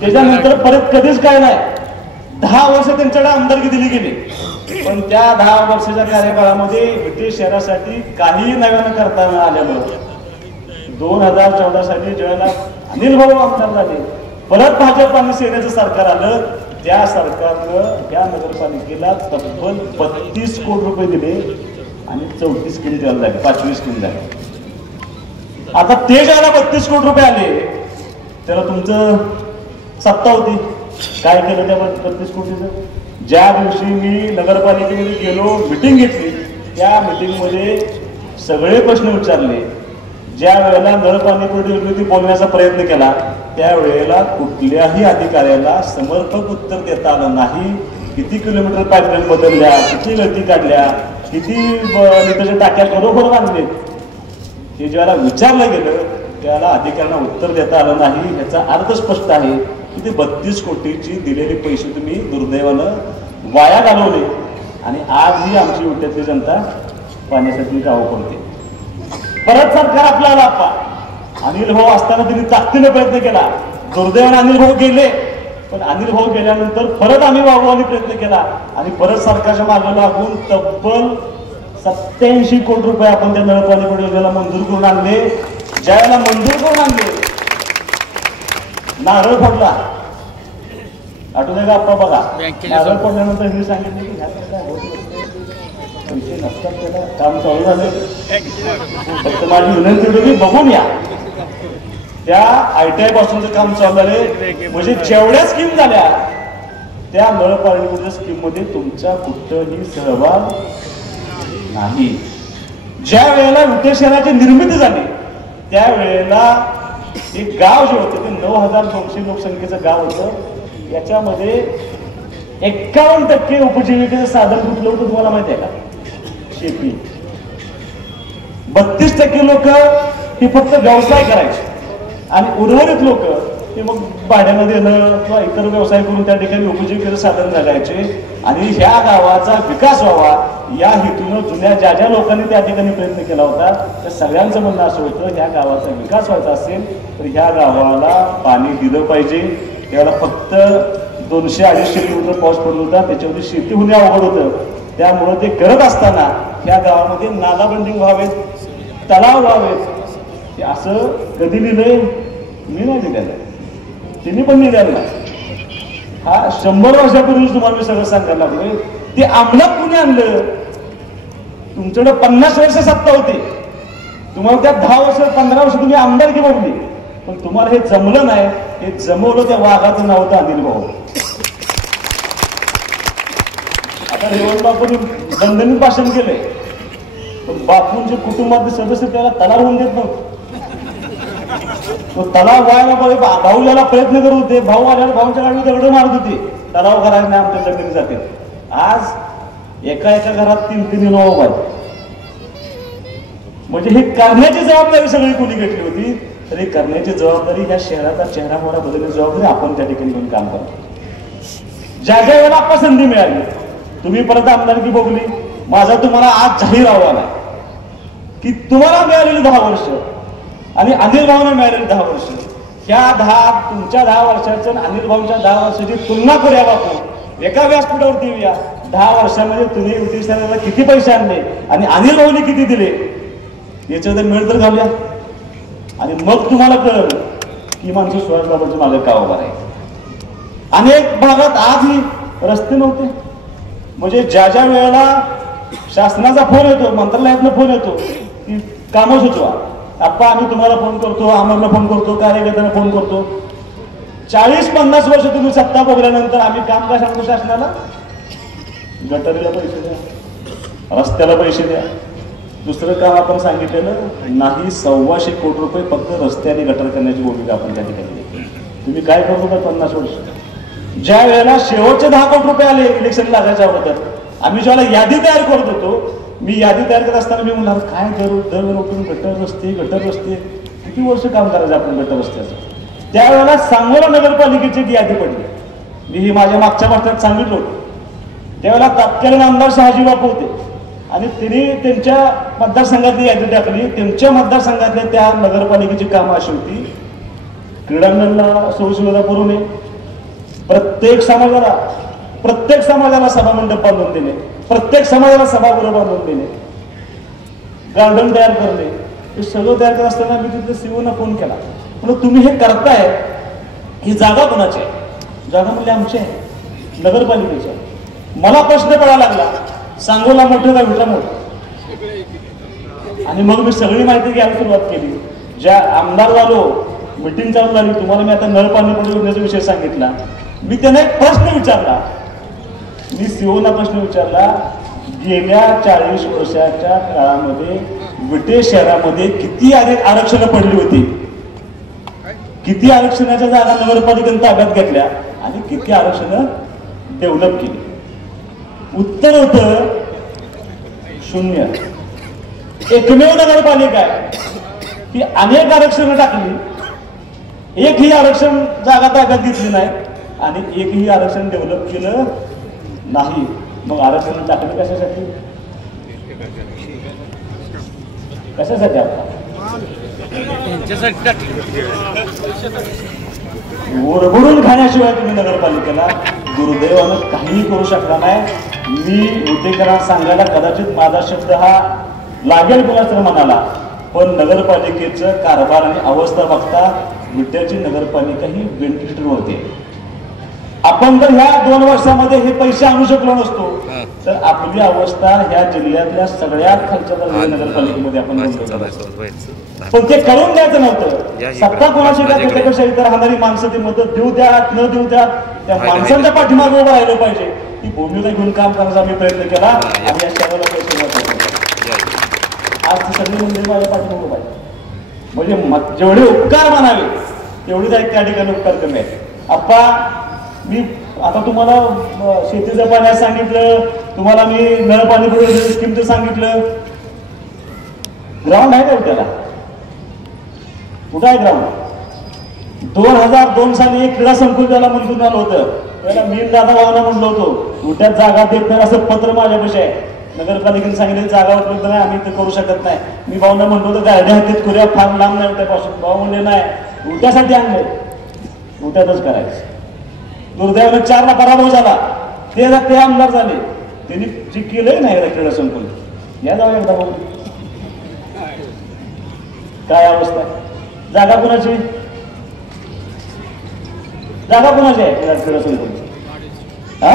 त्याच्यानंतर परत कधीच काय नाही. 10 वर्ष त्यांच्याकडे आमदारकी दिली गेली, पण त्या 10 वर्षाच्या कार्यकाळामध्ये विटे शहरासाठी काही नव्यानं करता न आल्यामुळे 2014 साली ज्यावेळेला अनिल भाऊ आमदार झाले, परत भाजप आणि सेनेचं सरकार आलं. त्या सरकारनं या नगरपालिकेला तब्बल 32 कोटी रुपये दिले आणि 34 स्कीम द्यायला झाली, 5वी स्कीम झाली. आता ते ज्याला 32 कोटी रुपये आले त्याला तुमचं सत्ता होती. काय केलं त्या 32 कोटीचं? ज्या दिवशी मी नगरपालिकेमध्ये गेलो, मिटिंग घेतली, त्या मिटिंगमध्ये सगळे प्रश्न विचारले. ज्या वेळेला नळपाणी पुरवठा बोलण्याचा प्रयत्न केला त्यावेळेला कुठल्याही अधिकाऱ्याला समर्पक उत्तर देता आलं नाही. किती किलोमीटर पाईपलाईन बदलल्या, किती गळती काढल्या, किती लिटरच्या टाक्या खरोखर बांधले, हे ज्याला विचारलं गेलं त्याला अधिकाऱ्यांना उत्तर देता आलं नाही. याचा अर्थ स्पष्ट आहे की ते 32 कोटीची दिलेले पैसे तुम्ही दुर्दैवानं वाया घालवले आणि आजही आमची विट्यातली जनता पाण्यासाठी गाव पडते. परत सरकार आपला आला. अनिल भाऊ असताना त्यांनी ताकदीने प्रयत्न केला. दुर्दैवाने अनिल भाऊ गेले, पण अनिल भाऊ गेल्यानंतर परत आम्ही वागवानी प्रयत्न केला आणि परत सरकारच्या मागे लागून तब्बल 87 कोटी रुपये आपण त्या नळपाणी योजनेला मंजूर करून आणले. ज्यावेळेला मंजूर करून आणले, नारळ फोडला. आठवतंय का आप्पा? बघा, नारळ फोडल्यानंतर मी सांगितलं की पैसे नसतात, त्याला काम चालू झाले. फक्त माझी विनंती होती की बघून या. त्या ITI पासूनचं काम चालू झाले. म्हणजे जेवढ्या स्कीम झाल्या त्या नळपाणी स्कीम मध्ये तुमचा कुठंही सहभाग नाही. ज्या वेळेला विटे शहराची निर्मिती झाली त्यावेळेला हे गाव जे होतं ते 9200 लोकसंख्येचं गाव होतं. याच्यामध्ये 51% उपजीविकेचं साधन कुठलं होतं तुम्हाला माहिती आहे का? शेती. 32% लोक ही फक्त व्यवसाय करायचे आणि उर्वरित लोक ते मग भाड्यानं देणं किंवा इतर व्यवसाय करून त्या ठिकाणी उपजीविकेचं साधन जगायचे. आणि ह्या गावाचा विकास व्हावा या हेतूनं जुन्या ज्या लोकांनी त्या ठिकाणी प्रयत्न केला होता त्या सगळ्यांचं म्हणणं असं होतं, ह्या गावाचा विकास व्हायचा असेल तर ह्या गावाला पाणी दिलं पाहिजे. त्याला फक्त 200-250 किलोमीटर पाऊस पडत होता, त्याच्यामध्ये शेती होणे अवघड होतं. त्यामुळं ते करत असताना ह्या गावामध्ये नालाबंदी व्हावेत, तलाव व्हावेत. ते असं कधी लिहिलंय? मी नाही लिहिलेलं, त्यांनी पण लिहिलेलं नाही. हा 100 वर्षापूर्वीच तुम्हाला मी सगळं सांगायला लागलोय. ते अंमलात कुणी आणलं? तुमच्याकडे 50 वर्ष सत्ता होती, तुम्हाला त्या 10 वर्ष 15 वर्ष तुम्ही आमदारकी बनली, पण तुम्हाला हे जमलं नाही. हे जमवलं त्या वाघाचं नाव होतं अनिल भाऊ. आता रेवण बापूंनी दणदणीत भाषण केलंय, पण बापूंचे कुटुंबातले सदस्य त्याला तलाव होऊन देत नव्हते. तो तलाव व्हायला पाहिजे, भाऊ याला प्रयत्न करत होते. भाऊ आल्याला भाऊच्या गाडी दगड मारत होते, तलाव करायला नाही आमच्या जमिनी जाते. आज एका घरात 3-3 इनोव्हा आहेत. म्हणजे हे करण्याची जबाबदारी सगळी कोणी घेतली होती, तर हे करण्याची जबाबदारी ह्या शहराचा चेहरा मोहरा बदलण्याची जबाबदारी आपण त्या ठिकाणी घेऊन काम करतो. ज्या ज्या वेळेला आपण संधी मिळाली, तुम्ही परत आमदारकी बघली. माझा तुम्हाला आज जाहीर आव्हान आहे की तुम्हाला मिळालेली 10 वर्ष आणि अनिल भाऊंना मिळालेली 10 वर्ष, तुमच्या 10 वर्षाचं आणि अनिल भाऊंच्या 10 वर्षाची तुलना करूया बापू. एका व्यासपीठावरती येऊया. 10 वर्षामध्ये तुम्ही युती सरकारला किती पैसे आणले आणि अनिल भाऊने किती दिले याचं जर मिळ तर घालूया. आणि मग तुम्हाला कळलं की माणसं सुभाषबाबांच्या मागे का उभा आहे. अनेक भागात आजही रस्ते नव्हते. म्हणजे ज्या वेळेला शासनाचा फोन येतो, मंत्रालयातनं फोन येतो की कामं सुचवा, आप्पा आम्ही तुम्हाला फोन करतो, आम्हाला फोन करतो, कार्यकर्त्यांना फोन करतो. 40-50 वर्ष तुम्ही सत्ता भोगल्यानंतर आम्ही काम काय सांगतो शासनाला? गटारीला पैसे द्या, रस्त्याला पैसे द्या. दुसरं काम आपण सांगितलेलं नाही. 125 कोटी रुपये फक्त रस्ते आणि गटर करण्याची भूमिका आपण त्या ठिकाणी घेतली. तुम्ही काय करतो का 50 वर्ष? ज्या वेळेला शेवटचे 10 कोटी रुपये आले इलेक्शन लागायच्या अगोदर, आम्ही ज्यावेळेला यादी तयार करत होतो, मी यादी तयार करत असताना मी म्हणणार काय दर गटर रस्ते किती वर्ष काम करायचं आपण गटर रस्त्याचं. त्यावेळेला सांगोला नगरपालिकेची एक यादी पडली. मी ही माझ्या मागच्या भाषणात सांगितलं होतं. त्यावेळेला तत्कालीन आमदार शहाजी बापू होते आणि त्यांनी त्यांच्या मतदारसंघातली यादी टाकली. त्यांच्या मतदारसंघातल्या त्या नगरपालिकेची कामं अशी होती, क्रीडांगणला सोयीसुविधा पुरवणे, प्रत्येक समाजाला सभामंडप बांधून देणे, प्रत्येक समाजाला सभागृह बांधून देणे, गार्डन तयार करणे. हे सगळं तयार करत असताना मी तिथे सीओना फोन केला. म्हणून तुम्ही हे करताय, ही जागा कोणाची आहे? जागा म्हणजे आमची आहे, नगरपालिकेची आहे. मला प्रश्न पडायला लागला, सांगोला मोठं का विटा मोठं? आणि मग मी सगळी माहिती घ्यायला सुरुवात केली. ज्या आमदार झालो, मिटिंग चालू झाली, तुम्हाला मी आता नळ पाणी पुरवण्याचा विषय सांगितला. मी त्यांना एक प्रश्न विचारला. मी सीओला प्रश्न विचारला, गेल्या 40 वर्षाच्या काळामध्ये विटे शहरामध्ये किती आरक्षणं पडली होती, किती आरक्षणाच्या जागा नगरपालिकेने ताब्यात घेतल्या आणि किती आरक्षणं डेव्हलप केली? उत्तर होतं 0. एकमेव नगरपालिका आहे की अनेक आरक्षणं टाकली, एकही आरक्षण जागा ताब्यात घेतली नाही आणि एकही आरक्षण डेव्हलप केलं नाही. मग आरक्षण टाकलं कशासाठी? ओरबडून खाण्याशिवाय तुम्ही नगरपालिकेला दुर्दैवानं काहीही करू शकला नाही. मी विटेकरांना सांगायला कदाचित माझा शब्द हा लागेल कोणाच मनाला, पण नगरपालिकेचं कारभार आणि अवस्था बघता विट्याची नगरपालिका ही व्हेंटिलेटर होते. आपण जर ह्या 2 वर्षामध्ये हे पैसे आणू शकलो नसतो तर आपली अवस्था ह्या जिल्ह्यातल्या सगळ्यात खालच्या नगरपालिकेमध्ये आपण, पण ते करून द्यायचं नव्हतं. सत्ता कोणाची का त्याच्यापेक्षा इतर राहणारी माणसं ते मदत देऊ द्या न देऊ द्या, त्या माणसांच्या पाठीमागे उभं राहिलं पाहिजे. ती भूमिका घेऊन काम करण्याचा आम्ही प्रयत्न केला आणि या शहराला पैसे आज ती सगळी मंडळी माझ्या पाठीमागे पाहिजे. म्हणजे जेवढे उपकार म्हणावे तेवढेच आहेत त्या ठिकाणी उपकार कमी आहेत. आप्पा मी आता तुम्हाला शेतीचं पाण्यास सांगितलं, तुम्हाला मी नळ पाणी पुरवठ्याच्या स्कीमचं सांगितलं. ग्राउंड आहे का त्याला? कुठं आहे ग्राउंड? 2002 साली एक क्रीडा संकुल त्याला मंजूर झालं होतं. त्याला मी दादा भावना म्हणलो होतो, उठ्यात जागा देत नाही असं पत्र माझ्यापाशी आहे. नगरपालिकेने सांगितलं जागा उपलब्ध नाही, आम्ही ते करू शकत नाही. मी भावना म्हणलो होतो गाड्या हातीत करूया, फार लांब नाही उठ्यापासून. भाऊ म्हणले नाही, उठ्यासाठी आणलं, उठ्यातच करायचं. दुर्दैवानं 4ला पराभव झाला. ते आमदार झाले, त्यांनी जे केलंय नाही क्रीडा संकुल. या जाऊ एकदा भाऊ, काय अवस्था आहे. जागा कुणाची? जागा कुणाची आहे क्रीडा संकुल? हा,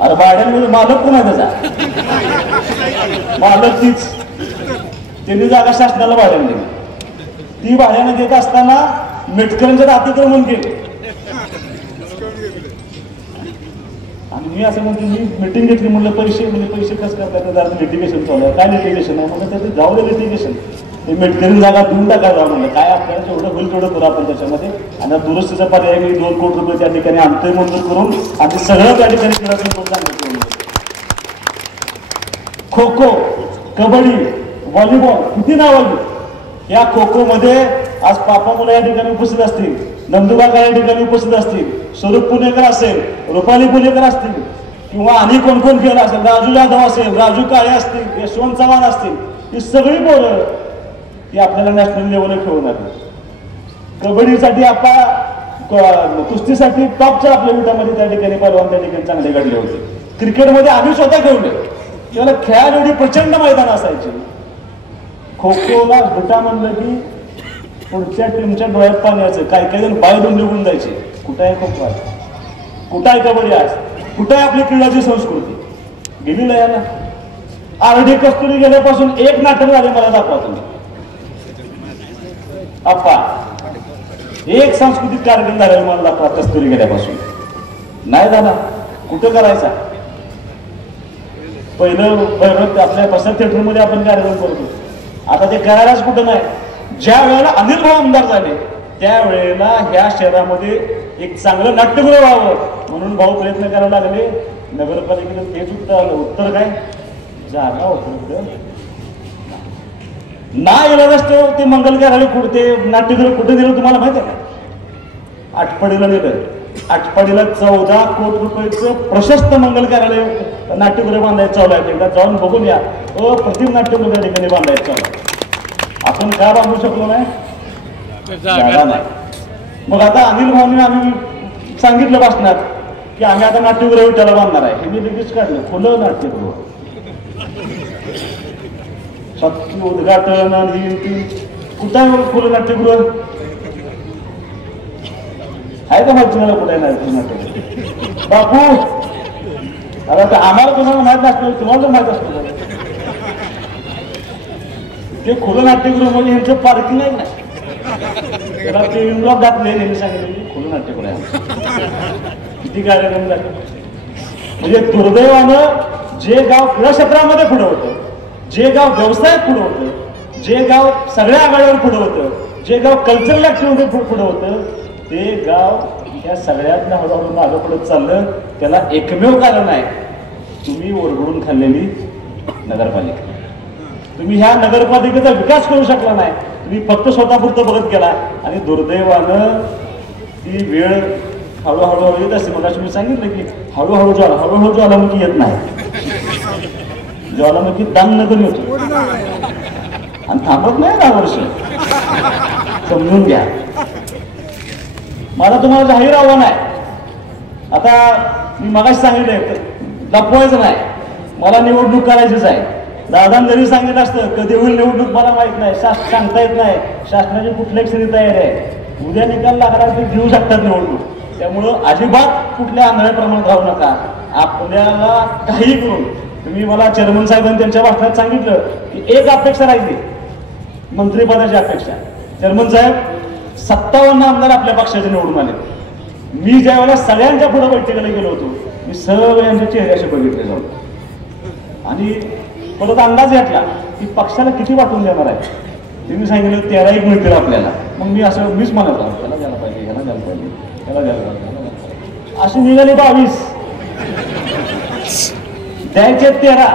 अरे भाड्याने मालक कोण आहे त्याचा? मालक तीच. त्यांनी जागा शासनाला भाड्याने दिली. ती भाड्याने देत असताना मेटकरांच्या अतिक्रमण केले. आणि मी असं म्हणतो, मी मिटिंग घेतली, म्हणलं पैसे कसं करतात, लिटिगेशन चालू आहे. काय लिटिगेशन आहे म्हणलं? त्याचं जाऊ दे लिटिगेशन, ते मेटकरी जागा देऊन टाकायला म्हणलं. काय आपल्याला जेवढं होईल तेवढं करू आपण त्याच्यामध्ये. आणि दुरुस्तीचा पर्याय मी 2 कोटी रुपये त्या ठिकाणी आणतोय मंजूर करून, आणि सगळं त्या ठिकाणी सांगितलं. खो खो, कबड्डी, व्हॉलीबॉल, किती नाव या खो खो मध्ये आज पापा मुलं या ठिकाणी उपस्थित असतील, नंदुबाग या ठिकाणी उपस्थित असतील, स्वरूप पुणेकर असेल, रुपाली पुणेकर असतील, किंवा आणि कोण कोण खेळला असेल, राजू जाधव असेल, राजू काळे असतील, यशवंत चव्हाण असतील, ही सगळी पोरं ती आपल्याला नॅशनल लेवलला खेळून आली. कबड्डीसाठी आपण कुस्तीसाठी टॉपच्या आपल्या विटामध्ये त्या ठिकाणी परवान त्या ठिकाणी चांगले घडले होते. क्रिकेटमध्ये आम्ही स्वतः खेळले, त्याला खेळायला एवढी प्रचंड मैदान असायची. खो खोला विटा म्हणलं की पुढच्या टीमच्या डोळ्यात पाणी यायचं. काही काही जण बाहेरून निघून जायचे. कुठं आहे खो खो आज? कुठं आहे कबड्डी आज? कुठं आहे आपली क्रीडाची संस्कृती? गेली लयाला. आरडी कस्तुरी गेल्यापासून एक नाटक झाले मला दाखवा तुम्ही आप्पा. एक सांस्कृतिक कार्यक्रम झालेला मला दाखवा कस्तुरी गेल्यापासून. नाही झाला. कुठं करायचा? पहिलं आपल्या प्रसाद थिएटरमध्ये आपण कार्यक्रम करतो. आता ते करायलाच कुठं नाही. ज्या वेळेला अनिल भाऊ आमदार झाले त्यावेळेला ह्या शहरामध्ये एक चांगलं नाट्यगृह व्हावं म्हणून भाऊ प्रयत्न करायला लागले. नगरपालिकेनं तेच उत्तर आलं. उत्तर काय? जागा उपलब्ध नाही. रस्त्यावर ते मंगल कार्यालय कुठे, नाट्यगृह कुठे दिलं तुम्हाला माहिती आहे का? आटपाडीला दिलं. आटपाडीला 14 कोटी रुपयाचं प्रशस्त मंगल कार्यालय नाट्यगृह बांधायचं चालू आहे. एकदा जाऊन बघून या. अप्रतिम नाट्यगृह त्या ठिकाणी बांधायचं चालू आहे. आपण का बांधू शकलो नाही? जागा नाही. मग आता अनिल भाऊने आम्ही सांगितलं बसणार की आम्ही आता नाट्यगृह विटाला बांधणार आहे. हे मी लगेच काढलं. खुलं नाट्यगृह, शक्ती उद्घाटन आणि कुठं आहे खुलं नाट्यगृह? आहे का माहिती मला कुठे नाही नाट्यगृह? बापू आता आम्हाला तुम्हाला माहित नसतं, तुम्हाला माहित असतं. ते खुलं नाट्यगृह म्हणजे ह्यांचं पार्किंग आहे ना, त्याला ते विंडॉक घातले. त्यांनी सांगितलं खुलं नाट्यगृह आहे. किती कार्यक्रम झाले. म्हणजे दुर्दैवानं जे गाव क्रीडा क्षेत्रामध्ये पुढं होतं, जे गाव व्यवसायात पुढं होतं, जे गाव सगळ्या आघाडीवर पुढं होतं, जे गाव कल्चरल ऍक्टिव्हिटी पुढं होतं, ते गाव ह्या सगळ्यातनं हळूहळू मागं पडत चाललं. त्याला एकमेव कारण आहे, तुम्ही ओरडून खाल्लेली नगरपालिका. तुम्ही ह्या नगरपालिकेचा विकास करू शकला नाही. तुम्ही फक्त स्वतःपुरतं बघत गेला. आणि दुर्दैवानं ती वेळ हळूहळू येत असते. मग मी सांगितलं की हळूहळू ज्वालामुखी येत नाही. ज्वालामुखी दान नगर येतो आणि थांबत नाही 10 वर्ष. समजून घ्या. मला तुम्हाला जाहीर आव्हान आहे. आता मी मगाशी सांगितलंय लपवायचं नाही. मला निवडणूक करायचीच आहे. दादांनी जरी सांगितलं असतं कधी होईल निवडणूक मला माहित नाही, सांगता येत नाही. शासनाची कुठल्या क्षणी तयारी आहे. उद्या निकाल लागला ते घेऊ शकतात निवडणूक. त्यामुळं अजिबात कुठल्या आंधळ्या प्रमाणात राहू नका. आपल्याला काही करून तुम्ही मला चेअरमन साहेबांनी त्यांच्या भाषणात सांगितलं की एक अपेक्षा राहिली मंत्रिपदाची अपेक्षा. चेअरमन साहेब 57 आमदार आपल्या पक्षाचे निवडून आले. मी ज्या वेळेला सगळ्यांच्या पुढे बैठकीला गेलो होतो मी सगळ्यांचे चेहरे असे बघितले जाऊन आणि परत अंदाज घेतला की पक्षाला किती वाटून देणार आहे. तुम्ही सांगितलं 13 मिळतील आपल्याला. मग मीच म्हणत होतो त्याला द्यायला पाहिजे, ह्याला द्यायला पाहिजे, ह्याला द्यायला पाहिजे, अशी निघाली 22. द्यायचे 13.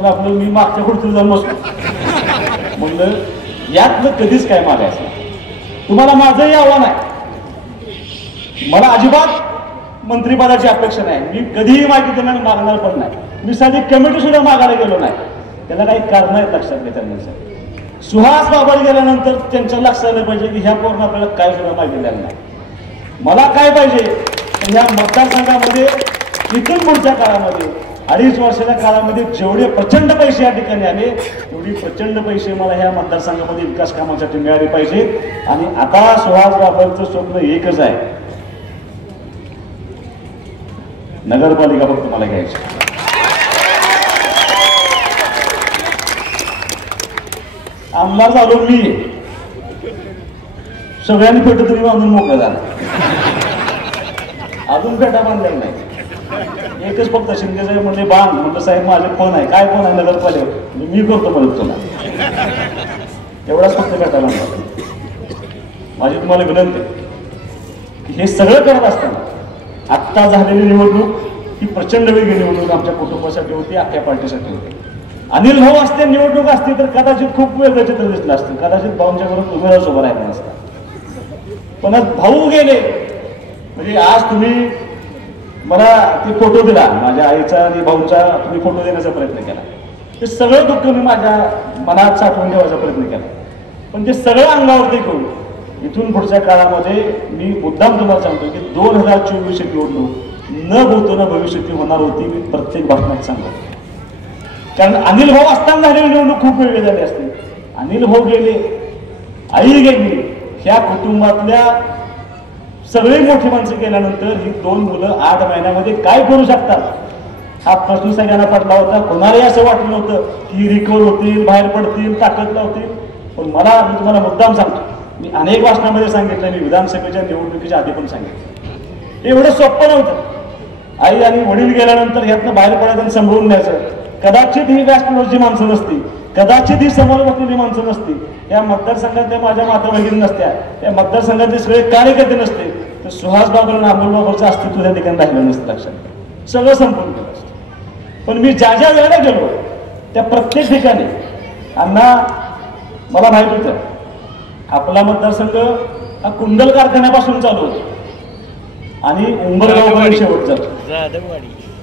आपलं मी मागच्या पुढचं जाऊन बसलो. म्हणलं यातलं कधीच काय मागायचं. तुम्हाला माझंही आव्हान आहे. मला अजिबात मंत्रिपदाची अपेक्षा नाही. मी कधीही माहिती त्यांना मागणार पण नाही. मी साधी कमिटी सुद्धा मागायला गेलो नाही. त्याला काही कारण आहेत लक्षात घेण्यासाठी. सुहास बाबर गेल्यानंतर त्यांच्या लक्षात आलं पाहिजे की ह्या पोरांना आपल्याला काय सुद्धा माहिती द्यायला नाही. मला काय पाहिजे तर ह्या मतदारसंघामध्ये इथून पुढच्या काळामध्ये 2.5 वर्षाच्या काळामध्ये जेवढे प्रचंड पैसे या ठिकाणी आले तेवढी प्रचंड पैसे मला ह्या मतदारसंघामध्ये विकास कामासाठी मिळाले पाहिजे. आणि आता सुहास बाबरचं स्वप्न एकच आहे, नगरपालिका फक्त मला घ्यायची. आमदार झालो मी, सगळ्यांनी पेट तरी बांधून मोकळं झालं. अजून पेटा बांधलेला नाही. एकच फक्त शिंदे साहेब म्हणले बांध. म्हणलं साहेब माझे फोन आहे. काय फोन आहे नगरपालिका? मी करतो मदत तुला. एवढाच फक्त पेटा बांधला. माझी तुम्हाला विनंती की हे सगळं करत असताना आत्ता झालेली निवडणूक ही प्रचंड वेगळी निवडणूक आमच्या कुटुंबासाठी होती, अख्ख्या पार्टीसाठी होती. अनिल भाऊ असते निवडणूक असती तर कदाचित खूप वेगळं चित्र दिसलं असतं. कदाचित भाऊंच्या बरोबर उमेदवार सोबत राहिला नसता. पण आज भाऊ गेले म्हणजे आज तुम्ही मला ते फोटो दिला माझ्या आईचा आणि भाऊचा, तुम्ही फोटो देण्याचा प्रयत्न केला. ते सगळं दुःख मी माझ्या मनात साठवून ठेवायचा प्रयत्न केला. पण ते सगळं अंगावरती घेऊन इथून पुढच्या काळामध्ये मी मुद्दाम तुम्हाला सांगतो की 2024 निवडणूक न भूतो न भविष्यती होणार होती. मी प्रत्येक भाषणात सांगतो. कारण अनिल भाऊ असताना झालेली निवडणूक खूप वेगळी झाली असते. अनिल भाऊ गेले, आई गेली, ह्या कुटुंबातल्या सगळी मोठी माणसं गेल्यानंतर ही 2 मुलं 8 महिन्यामध्ये काय करू शकतात हा प्रश्न सगळ्यांना पडला होता. कोणालाही असं वाटलं नव्हतं की रिकव्हर होतील, बाहेर पडतील, ताकद लावतील. पण मी तुम्हाला मुद्दाम सांगतो, मी अनेक भाषणामध्ये सांगितलं, मी विधानसभेच्या निवडणुकीच्या आधी पण सांगितलं, एवढं सोपं नव्हतं. आई आणि वडील गेल्यानंतर ह्यातनं बाहेर पडायचं आणि सांभाळून न्यायचं. कदाचित ही व्यासपीठावरची माणसं नसती, कदाचित ही समोर बसलेली माणसं नसती, या मतदारसंघातल्या माझ्या माता भगिनी नसत्या, या मतदारसंघातले सगळे कार्यकर्ते नसते, तर सुहास बाबर आणि अमोल बाबरचं अस्तित्व त्या ठिकाणी राहिलं नसतं. लक्षात सगळं संपून गेलं असतं. पण मी ज्या ज्या वेळेला गेलो त्या प्रत्येक ठिकाणी अण्णा मला माहित होतं आपला मतदारसंघ हा कुंडल कारखान्यापासून चालू होतो आणि उंबरगाव शेवट जातो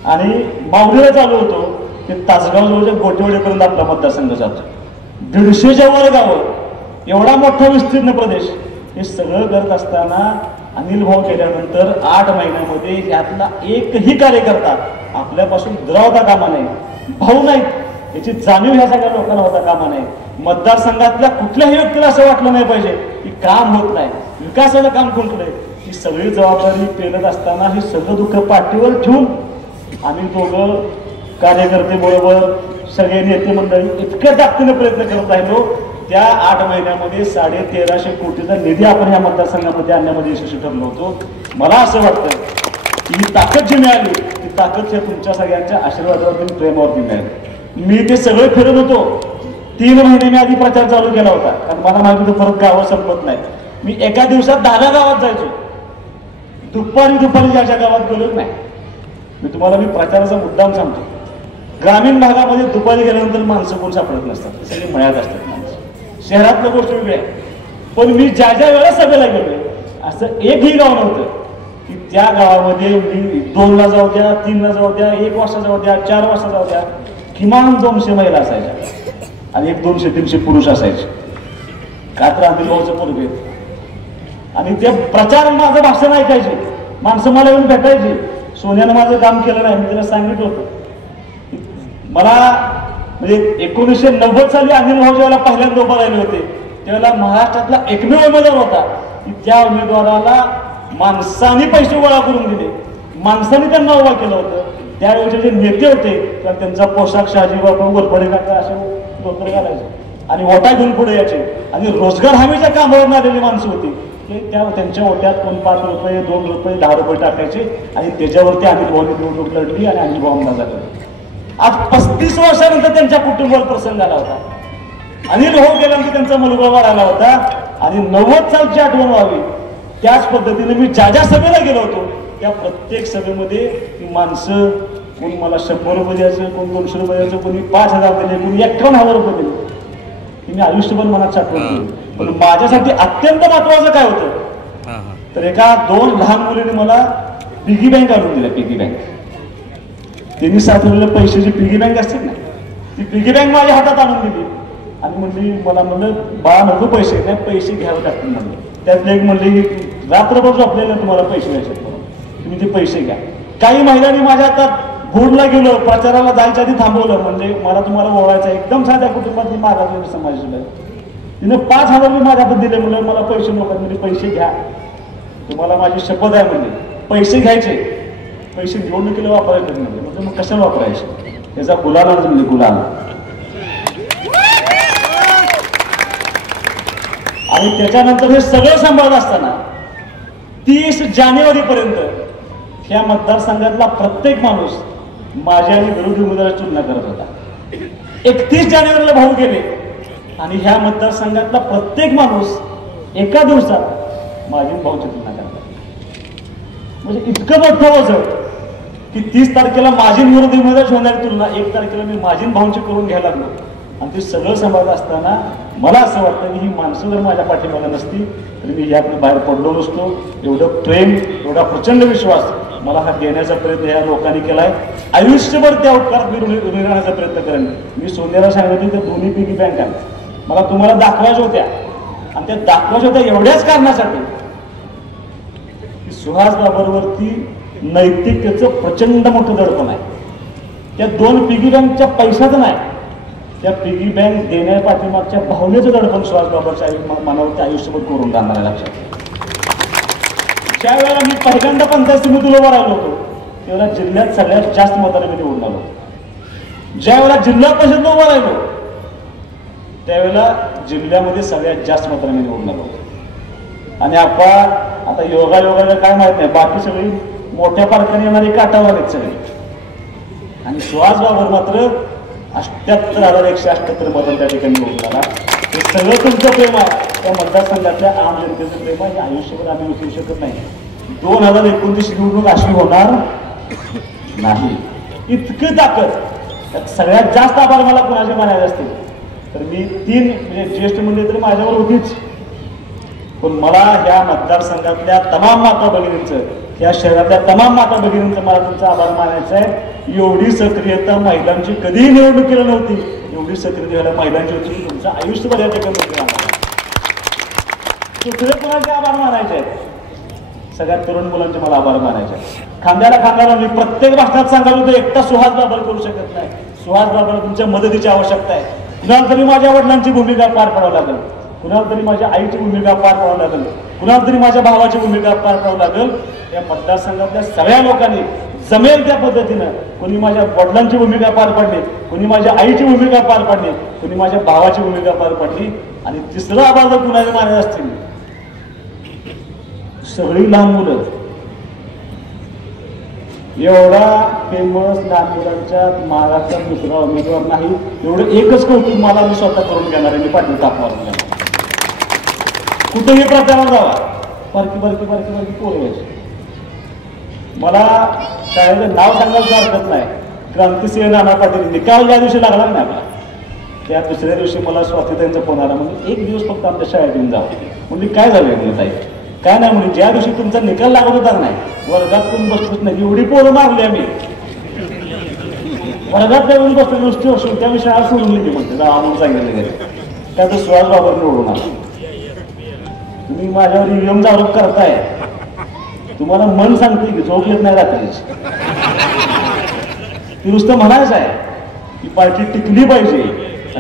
आणि मावळीला चालू होतो ते तासगाव जवळच्या गोटेवाडीपर्यंत आपला मतदारसंघ जातो. 150च्या वर गावं, एवढा मोठा विस्तीर्ण प्रदेश. हे सगळं करत असताना अनिल भाऊ गेल्यानंतर 8 महिन्यामध्ये यातला एकही कार्यकर्ता आपल्यापासून दुरावता कामा नये. भाऊ नाहीत याची जाणीव ह्या सगळ्या लोकांना होता कामा नये. मतदारसंघातल्या कुठल्याही व्यक्तीला असं वाटलं नाही पाहिजे की काम होत नाही, विकासाचं काम खुंटलंय. ही सगळी जबाबदारी पेलत असताना हे सगळं दुःख पाठीवर ठेवून आम्ही दोघं कार्यकर्ते बरोबर सगळे नेते मंडळी इतक्या ताकदीने प्रयत्न करत राहिलो. त्या 8 महिन्यामध्ये 1350 कोटीचा निधी आपण ह्या मतदारसंघामध्ये आणण्यामध्ये यशस्वी ठरलो होतो. मला असं वाटतं की ही ताकद जी मिळाली ती ताकद तुमच्या सगळ्यांच्या आशीर्वादावरती प्रेमावरती मिळाली. मी ते सगळं फिरत होतो. 3 महिने मी आधी प्रचार चालू केला होता कारण मला माहिती होतं परत गावं संपत नाही. मी एका दिवसात 10 गावात जायचो. दुपारी ज्याच्या गावात गेलोच नाही. मी प्रचाराचा मुद्दाम सांगतो. ग्रामीण भागामध्ये दुपारी गेल्यानंतर माणसं कोण सापडत नसतात, सगळे मळ्यात असतात माणसं. शहरातल्या गोष्ट वेगळ्या. पण मी ज्या ज्या वेळेला सभेला गेलोय असं एकही गाव नव्हतं की त्या गावामध्ये मी 2ला जाऊ द्या, 3ला जाऊ द्या, 1 वाजता जाऊ द्या, 4 वाजता जाऊ द्या, किमान 200 महिला असायच्या आणि 200-300 पुरुष असायचे. का तर अनिल भाऊचं पोरगे आणि ते प्रचार माझं भाषण ऐकायचे. माणसं मला येऊन भेटायची. सोन्यानं माझं काम केलं नाही, मी त्याला सांगितलं होतं. मला म्हणजे 1990 साली अनिल भाऊ ज्यावेळेला पहिल्यांदा उभा राहिले होते त्यावेळेला महाराष्ट्रातला एकमेव उमेदवार होता की त्या उमेदवाराला माणसांनी पैसे गोळा करून दिले, माणसांनी त्यांना उभा केलं होतं. त्यावेळेचे जे नेते होते तर त्यांचा पोशाख शहाजी बापू वरपडे काका असे डोकर घालायचे आणि ओटा घेऊन पुढे यायचे. आणि रोजगार हमीच्या कामावर आलेली माणसं होती की त्यांच्या ओट्यात कोण 5 रुपये, 2 रुपये, 10 रुपये टाकायचे आणि त्याच्यावरती अनिल भाऊनी निवडणूक लढली आणि अनिल भाऊ आमदार झाले. आज 35 वर्षानंतर त्यांच्या कुटुंबावर प्रसंग आला होता. अनिल भाऊ गेल्यानंतर त्यांचा मुलगा वाढायला होता आणि 90 सालची आठवण व्हावी त्याच पद्धतीने मी ज्या ज्या सभेला गेलो होतो त्या प्रत्येक सभेमध्ये ती माणसं कोणी मला 100 रुपये द्यायचं, कोणी 200 रुपये द्यायचं, कोणी 5,000 दिले, कोणी 51,000 रुपये दिले. मी आयुष्यभर मनात साठवण केली. पण माझ्यासाठी अत्यंत महत्वाचं काय होतं तर एका 2 लहान मुलीने मला पिगी बँक आणून दिल्या. पिगी बँक त्यांनी साठवलेल्या पैशाची पिगी बँक असते ना, ती पिगी बँक माझ्या हातात आणून दिली आणि म्हणली मला म्हणलं बाळा नको पैसे नाही, पैसे घ्यावे लागतील म्हणले. त्यातले एक म्हणले रात्रभर झोपलेलं तुम्हाला पैसे द्यायचे तुम्ही ते पैसे घ्या. काही महिलांनी माझ्या हातात भूडला गेलो प्रचाराला जायच्या आधी थांबवलं. म्हणजे मला तुम्हाला ओळखायचं एकदम साध्या कुटुंबातली मागासलेली समाजाची तिने 5,000 रुपये माझ्या हातात दिले. म्हणलं मला पैसे नको म्हणजे पैसे घ्या तुम्हाला माझी शपथ आहे म्हणजे पैसे घ्यायचे, पैसे निवडणुकीला वापरायचे म्हणजे मग कशाला वापरायचे याचा गुलाल म्हणजे गुलाल. आणि त्याच्यानंतर हे सगळं सांभाळत असताना 30 जानेवारीपर्यंत ह्या मतदारसंघातला प्रत्येक माणूस माझ्या आणि विरोधी उमेदवाराची तुलना करत होता. 31 जानेवारीला भाऊ गेले आणि ह्या मतदारसंघातला प्रत्येक माणूस एका दिवसात माझी भाऊची तुलना करतात. म्हणजे इतकं मोठं वजन की 30 तारखेला माझी विरोधी उमेदवाराची होणारी तुलना 1 तारखेला मी माझी भाऊंची करून घ्यायला लागलो. आणि ते सगळं सांभाळत असताना मला असं वाटतं की ही माणसं जर माझ्या पाठीमागे नसती तरी मी यातनं बाहेर पडलो नसतो. एवढं प्रेम एवढा प्रचंड विश्वास मला हा देण्याचा प्रयत्न या लोकांनी केलाय. आयुष्यभर त्या उपकारात मी ऋणी राहण्याचा प्रयत्न करेन. मी सोन्याला सांगितलं तर दोन्ही पिगी बँका मला तुम्हाला दाखवायच्या होत्या आणि त्या दाखवायच्या होत्या एवढ्याच कारणासाठी की सुहास बाबरवरती नैतिकतेचं प्रचंड मोठं दडपण आहे. त्या 2 पिगी बँकच्या पैशाचं नाही, त्या पिगी बँक देण्या पाठीमागच्या भावनेचं दडपण सुहास बाबरच्या मनावरती आयुष्यभर करून राहणार आहे. लक्षात ज्या वेळेला मी पहिल्यांदा पंचायत समितीला उभा राहिलो होतो त्यावेळेला जिल्ह्यात सगळ्यात जास्त मताने मी निवडून आलो. ज्या वेळेला जिल्हा परिषदला उभा राहिलो त्यावेळेला जिल्ह्यामध्ये सगळ्यात जास्त मताने मी निवडून आलो. आणि आता योगायोगाला काय माहित नाही बाकी सगळी मोठ्या पारखाने येणारी काटावर आहेत सगळे आणि सुहास बाबर मात्र 78,178 मतं त्या ठिकाणी निवडून आला. हे सगळं तुमचं प्रेम आहे. त्या मतदारसंघातल्या आम जनतेचं प्रेम आहे. आयुष्यभर आम्ही विसरू शकत नाही. 2029 निवडणूक अशी होणार नाही. इतकी ताकद सगळ्यात जास्त आभार मला कोणाचे मानायचे असतील तर मी 3 म्हणजे ज्येष्ठ मंडळी तरी माझ्यावर होतीच. पण मला ह्या मतदारसंघातल्या तमाम माता भगिनींचं या शहरातल्या तमाम माता भगिनींचं मला तुमचा आभार मानायचा आहे. एवढी सक्रियता महिलांची कधीही निवडणुकीला नव्हती. एवढी सक्रियता महिलांची होती तुमचं आयुष्यभर या ठिकाणी नव्हती. दुसरे कोणाचे आभार मानायचे आहेत सगळ्यात तरुण मुलांचे मला आभार मानायचे आहेत. खांद्याला खांद्याला मी प्रत्येक भाषणात सांगायला होतं एकटा सुहास बाबर करू शकत नाही. सुहास बाबर तुमच्या मदतीची आवश्यकता आहे. कुणाला तरी माझ्या वडिलांची भूमिका पार पाडावी लागेल, कुणाला तरी माझ्या आईची भूमिका पार पाडावी लागेल, कुणाला तरी माझ्या भावाची भूमिका पार पाडावी लागेल. या मतदारसंघातल्या सगळ्या लोकांनी जमेल त्या पद्धतीनं कोणी माझ्या वडिलांची भूमिका पार पाडली, कोणी माझ्या आईची भूमिका पार पाडली, कोणी माझ्या भावाची भूमिका पार पाडली. आणि तिसरं आभार जर कुणाला मानायचं असतील सगळी लहान मुलं एवढा फेमस लहान मुलांच्या महाराष्ट्रात दुसरा उमेदवार नाही. एवढं एकच कौतुक मला मी स्वतः करून घेणार आहे. मी पाटील तापवार कुठेही प्रचारात जावा बारकी बारकी बारकी बारकी पोरं व्हायची. मला शाळेचं नाव सांगायचं हरकत नाही. क्रांतिसिंह नाना पाटील निकाल ज्या दिवशी लागला नाही आपला त्या दुसऱ्या दिवशी मला स्वातीताईंचा फोन आला. म्हणजे एक दिवस फक्त आमच्या शाळेत येऊन जावं. म्हणजे काय झालं म्हणलं ताई काय नाही म्हणजे ज्या दिवशी तुमचा निकाल लागत होता नाही वर्गात कोण बसतच नाही. एवढी पोरं मारली आम्ही वर्गात येऊन बसतो नुसती असून त्या शाळा सोडून गेली म्हणते जा म्हणून सांगितलं गेलं. त्याचं सुहास बाबर निवडून आला. तुम्ही माझ्यावर ईव्हीएमचा आरोप करताय. तुम्हाला मन सांगते की झोप येत नाही रात्रीच. ती नुसतं म्हणायचं आहे की पार्टी टिकली पाहिजे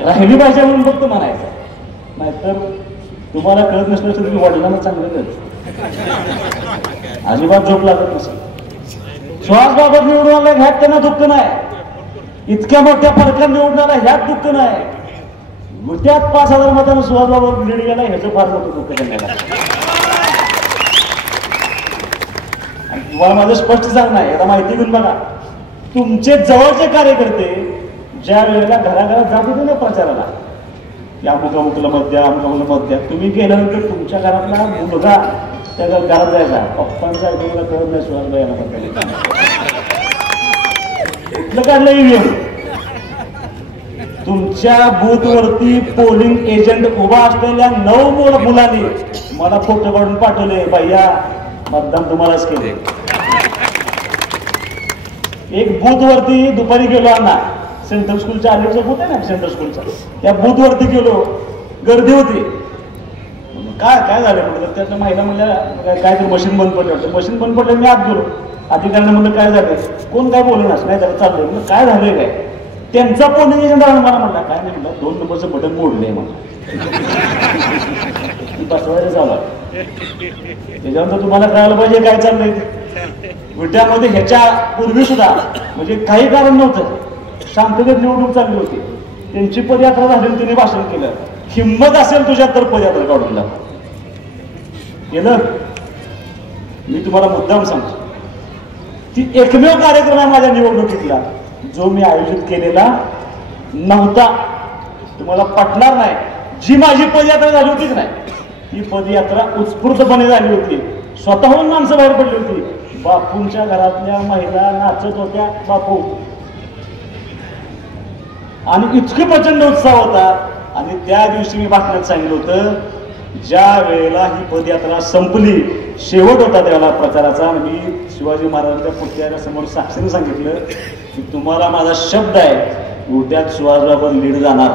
राहिली पाहिजे म्हणून फक्त म्हणायचं. नाहीतर तुम्हाला कळत नसलं तर तुम्ही वडिलांना चांगलं कळत अजिबात झोप लागत नसेल. सुहास बाबर निवडून आला ह्यात त्यांना दुःख नाही. इतक्या मोठ्या फरकाने निवडून आला ह्यात दुःख नाही. त्यात 5,000 मतांना सुहास बाबर लीड गेला ह्याचं फार मोठं दुःख त्यांना. तुम्हाला माझं स्पष्ट सांगणं आहे. आता माहिती घेऊन बघा तुमचे जवळचे कार्यकर्ते ज्या वेळेला घराघरात जात होते ना प्रचाराला, की अमुक अमुकला मत द्या, अमुक अमुकला मत द्या, तुम्ही गेल्यानंतर तुमच्या घरातला मुलगा त्या घरात जायचा, पप्पांचा तुम्हाला कळत नाही सुहासभाई याला कुठलं काढलं ईव्हीएम. तुमच्या बूथवरती पोलिंग एजंट उभा असलेल्या 9 मुलांनी मला फोटो काढून पाठवले, भैया मतदान तुम्हालाच केले. एक बूथवरती दुपारी गेलो अण्णा, सेंट्रल स्कूलच्या अलीकडचा बूथ आहे ना सेंट्रल स्कूलचा, त्या बूथवरती गेलो, गर्दी होती. काय काय झालं म्हटलं, त्यातल्या महिला म्हणल्या काय तर मशीन बंद पडलं होतं. मशीन बंद पडलं, मी आत गेलो, अधिकाऱ्यांना म्हणलं काय झालं, कोण काय बोलणार नाही, त्याला चाललंय म्हणलं काय झालंय काय. त्यांचा पोलिंग एजंट मला म्हणला काय नाही म्हणलं, 2 नंबरचं बटन मोडलंय मला बसवायचं चालू आहे. त्याच्यानंतर तुम्हाला कळायला पाहिजे काय चाललंय. विट्यामध्ये ह्याच्या पूर्वी सुद्धा म्हणजे काही कारण नव्हतं, शांततेत निवडणूक चालली होती, त्यांची पदयात्रा झाली, त्यांनी भाषण केलं, हिंमत असेल तुझ्यात तर पदयात्रा काढून दाखव. केलं. मी तुम्हाला मुद्दाम सांगतो, ती एकमेव कार्यक्रम आहे माझ्या निवडणुकीतला जो मी आयोजित केलेला नव्हता. तुम्हाला पटणार नाही, जी माझी पदयात्रा झाली होतीच नाही, ही पदयात्रा उत्स्फूर्तपणे झाली होती, स्वतःहून माणसं बाहेर पडली होती. बापूंच्या घरातल्या महिला नाचत होत्या बापू, आणि इतके प्रचंड उत्साह होता. आणि त्या दिवशी मी बातम्यात सांगितलं होतं, ज्या वेळेला ही पदयात्रा संपली, शेवट होता त्याला प्रचाराचा, आणि मी शिवाजी महाराजांच्या पुतळ्याच्या समोर साक्षीने सांगितलं की तुम्हाला माझा शब्द आहे, उद्यात सुहासबाबत लीड जाणार.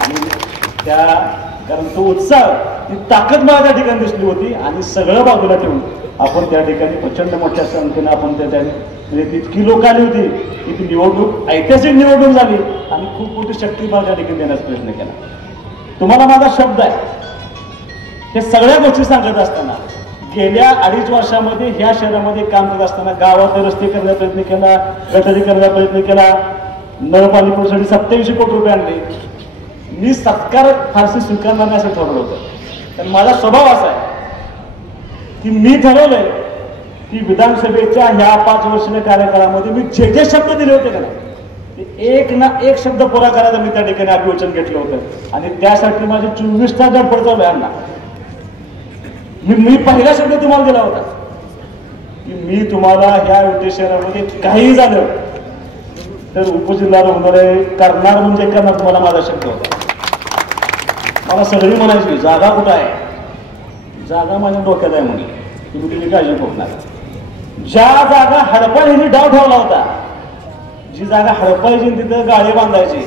आणि त्या कारण तो उत्साह, ती ताकद मला त्या ठिकाणी दिसली होती. आणि सगळं बाजूला ठेवून आपण त्या ठिकाणी प्रचंड मोठ्या संख्येनं आपण त्या ठिकाणी म्हणजे तितकी लोक आली होती की ती निवडणूक ऐतिहासिक निवडणूक झाली, आणि खूप मोठी शक्ती मला त्या ठिकाणी देण्याचा प्रयत्न केला. तुम्हाला माझा शब्द आहे. हे सगळ्या गोष्टी सांगत असताना गेल्या 2.5 वर्षामध्ये ह्या शहरामध्ये काम करत असताना गावातले रस्ते करण्याचा प्रयत्न केला, गटारी करण्याचा प्रयत्न केला, नळपाणी पुरवठ्यासाठी 27 कोटी रुपये आणले. मी सत्कार फारसे स्वीकारणार नाही असं ठरवलं होतं, कारण माझा स्वभाव असा आहे की मी ठरवलंय की विधानसभेच्या ह्या 5 वर्षाच्या कार्यकाळामध्ये मी जे जे शब्द दिले होते का ते एक ना एक शब्द पुरा करायचा मी त्या ठिकाणी अभिवचन घेतलं होतं. आणि त्यासाठी माझे 24 तास धडपड चालू आहे अण्णा. मी पहिला शब्द तुम्हाला दिला होता की मी तुम्हाला ह्या विटे शहरामध्ये काही झालं तर उपजिल्हा रुग्णालय करणार म्हणजे करणार, तुम्हाला माझा शब्द होता. मला सगळी म्हणायची जागा कुठं आहे, जागा माझ्या डोक्यात आहे म्हणजे तुम्ही तुझी काळजी करू नका. ज्या जागा हडपाय ह्यांनी डाव ठेवला होता, जी जागा हडपायची तिथं गाळे बांधायची,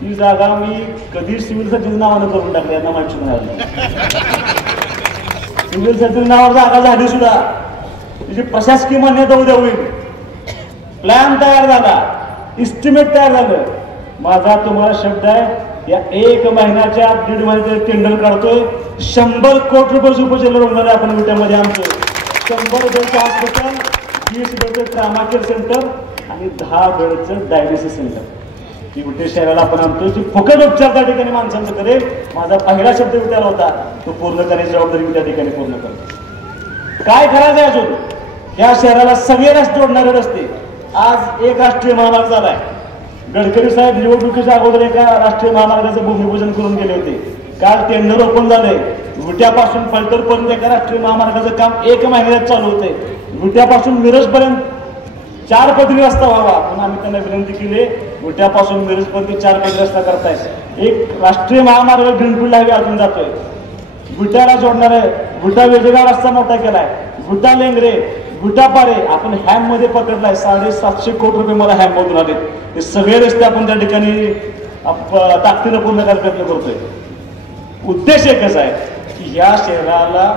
ती जागा मी कधी सिव्हिल सर्जन नावानं करून टाकली, यांना माहिती नाही. सिव्हिल सर्जन नावावर जागा झाली सुद्धा, तिची प्रशासकीय मान्यता उद्या होईल, प्लॅन तयार झाला, इस्टिमेट तयार झालं. माझा तुम्हाला शब्द आहे, या 1 महिन्याच्या 1.5 महिन्याचे टेंडर काढतोय. 100 कोटी रुपये उपजिल्हा रुग्णालय आपण विट्यामध्ये आणतो. 100 बेडचं हॉस्पिटल, 20 बेडचं ट्रामा केअर सेंटर आणि 10 बेडचं डायलिसिस सेंटर ही विटे शहराला आपण आणतो, जी फुकट उपचार त्या ठिकाणी माणसांचं करेल. माझा पहिला शब्द विट्याला होता, तो पूर्ण करण्याची जबाबदारी मी त्या ठिकाणी पूर्ण करतो. काय करायचं अजून या शहराला सगळे रस्ते जोडणारे रस्ते. आज एक राष्ट्रीय महामार्ग झालाय. गडकरी साहेब निवडणुकीच्या अगोदर एका राष्ट्रीय महामार्गाचं भूमिपूजन करून गेले होते. काल टेंडर ओपन झालंय. विट्यापासून फलटणपर्यंत एका राष्ट्रीय महामार्गाचं काम 1 महिन्यात चालू होते. विट्यापासून मिरजपर्यंत 4 पदरी रस्ता व्हावा म्हणून आम्ही त्यांना विनंती केली. विट्यापासून मिरजपर्यंत 4 पदरी रस्ता करताय. एक राष्ट्रीय महामार्ग ग्रीनफील्ड हायवे अजून जातोय. विट्याला जोडणार आहे. विटा वेजेगाव रस्ता मोठा केलाय. विटा लेंगरे, विटापारे आपण हॅम मध्ये पकडलाय. 750 कोटी रुपये मला हॅम मधून आले. हे सगळे रस्ते आपण त्या ठिकाणी ताकदीनं पूर्ण करायचा प्रयत्न करतोय. उद्देश एकच आहे की या शहराला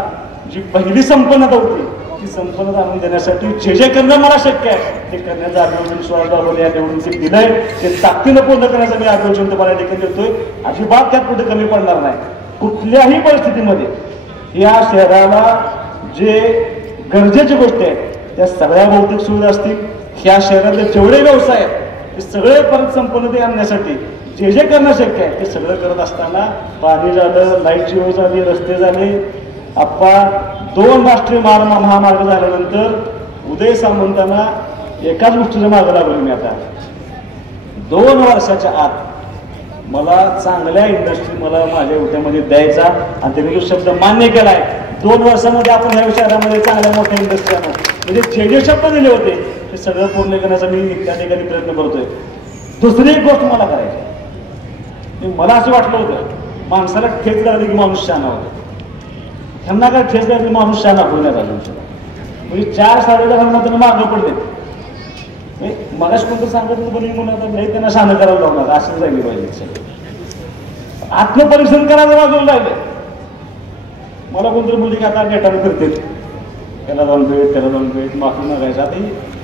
जी पहिली संपन्नता होती ती संपन्नता आणून देण्यासाठी जे जे करणं मला शक्य आहे ते करण्याचं अभियोजन सुहासबाबा या निवडणुकीत दिलंय. ते ताकदीनं पूर्ण करण्याचं मी अभियोजन तुम्हाला या ठिकाणी देतोय. अजिबात त्यात कुठे कमी पडणार नाही. कुठल्याही परिस्थितीमध्ये या शहराला जे गरजेची गोष्टी आहेत त्या सगळ्या भौतिक सुविधा असतील, ह्या शहरातले जेवढे व्यवसाय आहेत ते सगळे परत संपन्नते आणण्यासाठी जे जे करणं शक्य आहे ते सगळं करत असताना पाणी झालं, लाईटची व्यवस्था झाली, रस्ते झाले. आप्पा 2 राष्ट्रीय महामार्ग झाल्यानंतर उदय सामंतांना एकाच गोष्टीच्या मागे लागलो मी आता 2 वर्षाच्या आत मला चांगल्या इंडस्ट्री मला माझ्या उद्यामध्ये द्यायचा आणि त्यांनी जो शब्द मान्य केलाय 2 वर्षामध्ये आपण ह्या शहरामध्ये चांगल्या मोठ्या इंडस्ट्री आणू म्हणजे जे शब्द दिले होते ते सगळं पूर्ण करण्याचा मी त्या ठिकाणी प्रयत्न करतोय. दुसरी एक गोष्ट मला करायची मला असं वाटलं होतं माणसाला ठेच लागली की माणूस शहाणा होतो. त्यांना काय ठेच लागली माणूस शहाणा होण्यात आला म्हणजे 4-4.5 मात्र मागं पडले मगाच कोणतं सांगत पण म्हणून नाही त्यांना शहाणं करायला लावणार असं जायला पाहिजे. आत्मपरीक्षण करायला वाजवून राहिलं मला कोणतरी बोलली की आता नेटाने करते त्याला जाऊन भेट त्याला जाऊन भेट माफी मागायचं आता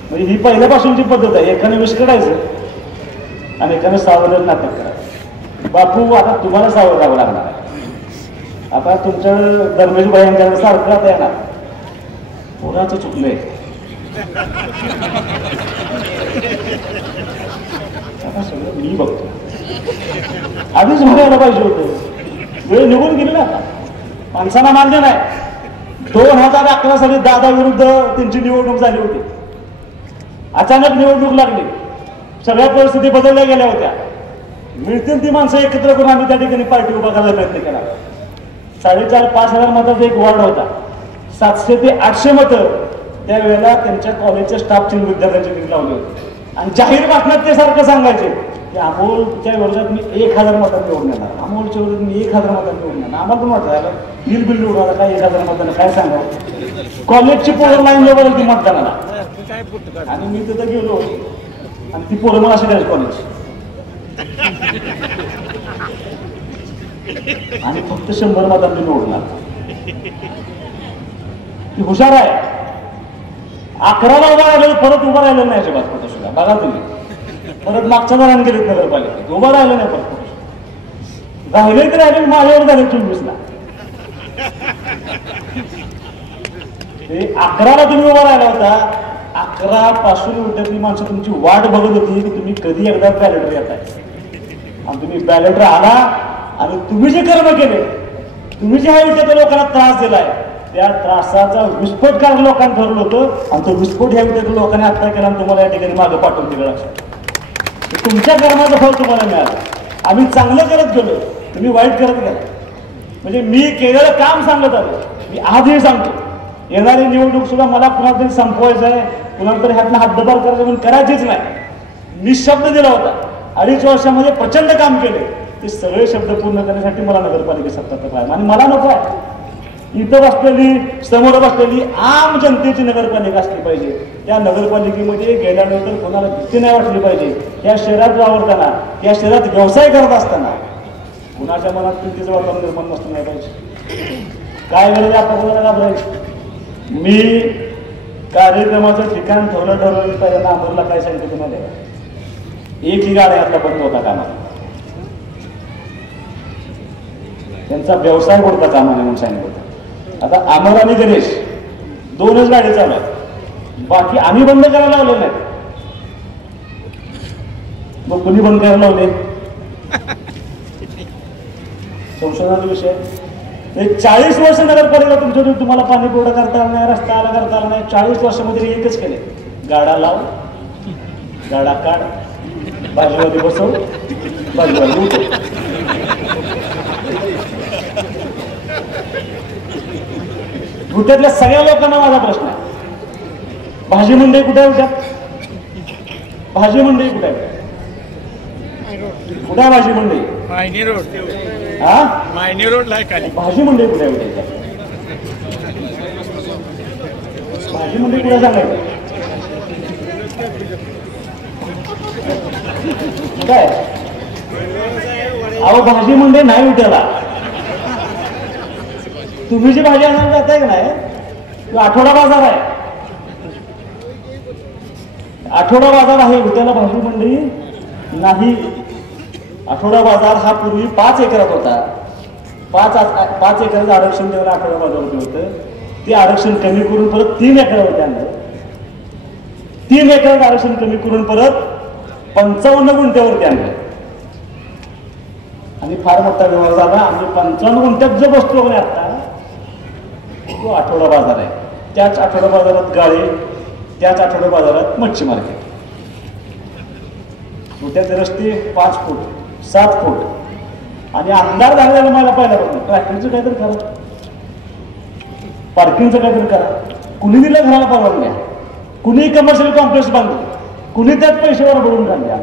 म्हणजे ही पहिल्यापासूनची पद्धत आहे. एकाने विष काढायचं आणि एकाने सावध नाटक करायचं. बापू आता तुम्हाला सावध राहावं लागणार आहे. आता तुमच्या धर्मेश भाईंच्या सारखं आता येणार कोणाचं चुकलंय आता सगळं मी बघतो. आधीच म्हणायला पाहिजे होतं वेळ निघून गेली ना आता माणसांना मान्य नाही. 2011 साली दादा विरुद्ध त्यांची निवडणूक झाली होती. अचानक निवडणूक लागली सगळ्या परिस्थिती बदलल्या गेल्या होत्या. मिळतील ती माणसं एकत्र करून आम्ही त्या ठिकाणी पार्टी उभा करायला प्रयत्न केला. 4,500-5,000 मताचा एक वॉर्ड होता. 700 ते 800 मतं त्यावेळेला त्यांच्या कॉलेजच्या स्टाफचे विद्यार्थ्यांचे तिथे लावले होते आणि जाहीर भाषणात ते सारखं सांगायचे की अमोलच्या विरोधात मी 1,000 मतांनी निवडून येणार. अमोलच्या विरोधात मी 1,000 मतांनी निवडून येणार. आम्हाला पण वाटतं बिल निवडून आला काय 1,000 मतांना काय सांगावं. कॉलेजची पोरं लाईन जवळ होती मतदानाला आणि मी तिथं गेलो आणि ती पोरं मला शिकायची कॉलेज आणि फक्त 100 मतांनी निवडणार. ती हुशार आहे. 11ला उभा राहिलं परत उभा राहिलं नाही अजिबात फोटो सुद्धा बघा तुम्ही. परत मागच्या दराने गेलेत नगरपालिकेत उभा राहिलं नाही परत फोटो राहिले तर राहिले माझ्यावर झाले 24ला. ते 11ला तुम्ही उभा राहिला होता. 11 पासून उठ्यातली माणसं तुमची वाट बघत होती की तुम्ही कधी एकदा बॅलेटर येताय आणि तुम्ही बॅलेटर आला आणि तुम्ही जे कर्म केले तुम्ही जे ह्या विषयाच्या लोकांना त्रास दिलाय त्या त्रासाचा विस्फोट करायला लोकांना ठरवलं होतं आणि तो विस्फोट ह्या विषयाच्या लोकांनी आत्ता केला आणि तुम्हाला या ठिकाणी मागं पाठवून दिलं. तुमच्या कर्माचं फळ तुम्हाला मिळालं. आम्ही चांगलं करत गेलो तुम्ही वाईट करत गेला. म्हणजे मी केलेलं काम सांगत आलो. मी आजही सांगतो येणारी निवडणूक सुद्धा मला कुणाला तरी संपवायचं आहे कुणाला तरी ह्यातनं हातदबार करायचं म्हणून करायचीच नाही. मी शब्द दिला होता 2.5 वर्षामध्ये प्रचंड काम केले. ते सगळे शब्द पूर्ण करण्यासाठी मला नगरपालिकेत सत्ता पाहिजे आणि मला नको आहे इथं बसलेली समोर बसलेली आम जनतेची नगरपालिका असली पाहिजे. त्या नगरपालिकेमध्ये गेल्यानंतर कोणाला भीती नाही वाटली पाहिजे. या शहरात वावरताना या शहरात व्यवसाय करत असताना कुणाच्या मनात भीतीचं वातावरण निर्माण नसलं नाही पाहिजे. काय गरज आपण घाबरायची. मी कार्यक्रमाचं ठिकाण ठरवलं पहिल्यांदा अमरला काय सांगितलं तुम्हाला एकही गाड्या आता बंद होता कामा त्यांचा व्यवसाय कोणता कामा म्हणून सांगितलं होतं. आता अमर आणि गणेश 2च गाडी चालू आहेत बाकी आम्ही बंद करायला लावले नाही. मग कुणी बंद करायला लावले संशोधनाचा विषय. 40 वर्ष नगरपालिका तुमच्या तुम्हाला पाणी पुरवठा करता आला नाही रस्ता आला करता आला नाही. 40 वर्षामध्ये एकच केले गाडा लाव गाडा काढ भाजीवाली बसव भाजीवाली उठव. गुट्यातल्या सगळ्या लोकांना माझा प्रश्न आहे भाजी मंडई कुठे आहे. भाजी मंडई कुठे आहे कुठे आहे भाजी मंडई मायनी रोड हा मायनी रोडला आहे खाली भाजी मंडई कुठे आहे. भाजी मंडई कुठे सांगायचं काय अहो भाजी मंडई नाही उठ्याला. तुम्ही जी भाजी आणायला जाताय का नाही आठवडा बाजार आहे. आठवडा बाजार आहे उद्याला भाजी मंडई नाही. आठवडा बाजार हा पूर्वी 5 एकरात होता. 5 एकराचं आरक्षण द्यायला आठवडा बाजारवरती होतं. ते आरक्षण कमी करून परत 3 एकरावरती आणलं. 3 एकराचं आरक्षण कमी करून परत 55 गुंठ्यावरती आणलं आणि फार मोठा व्यवहार झाला. आणि 55 गुंठ्यात जो बसतो आता तो आठवडा बाजार आहे. त्याच आठवडा बाजारात गाळे त्याच आठवडे बाजारात मच्छी मार्केट. त्याचे रस्ते 5 फूट 7 फूट आणि आमदार झालेला मला पहिल्यापासून ट्रॅफिकचं काहीतरी करा, पार्किंगचं काहीतरी करा. कुणी दिलं घराला परवानग्या, कुणी कमर्शियल कॉम्प्लेक्स बांधलं, कुणी त्यात पैशावर भरून काढल्या.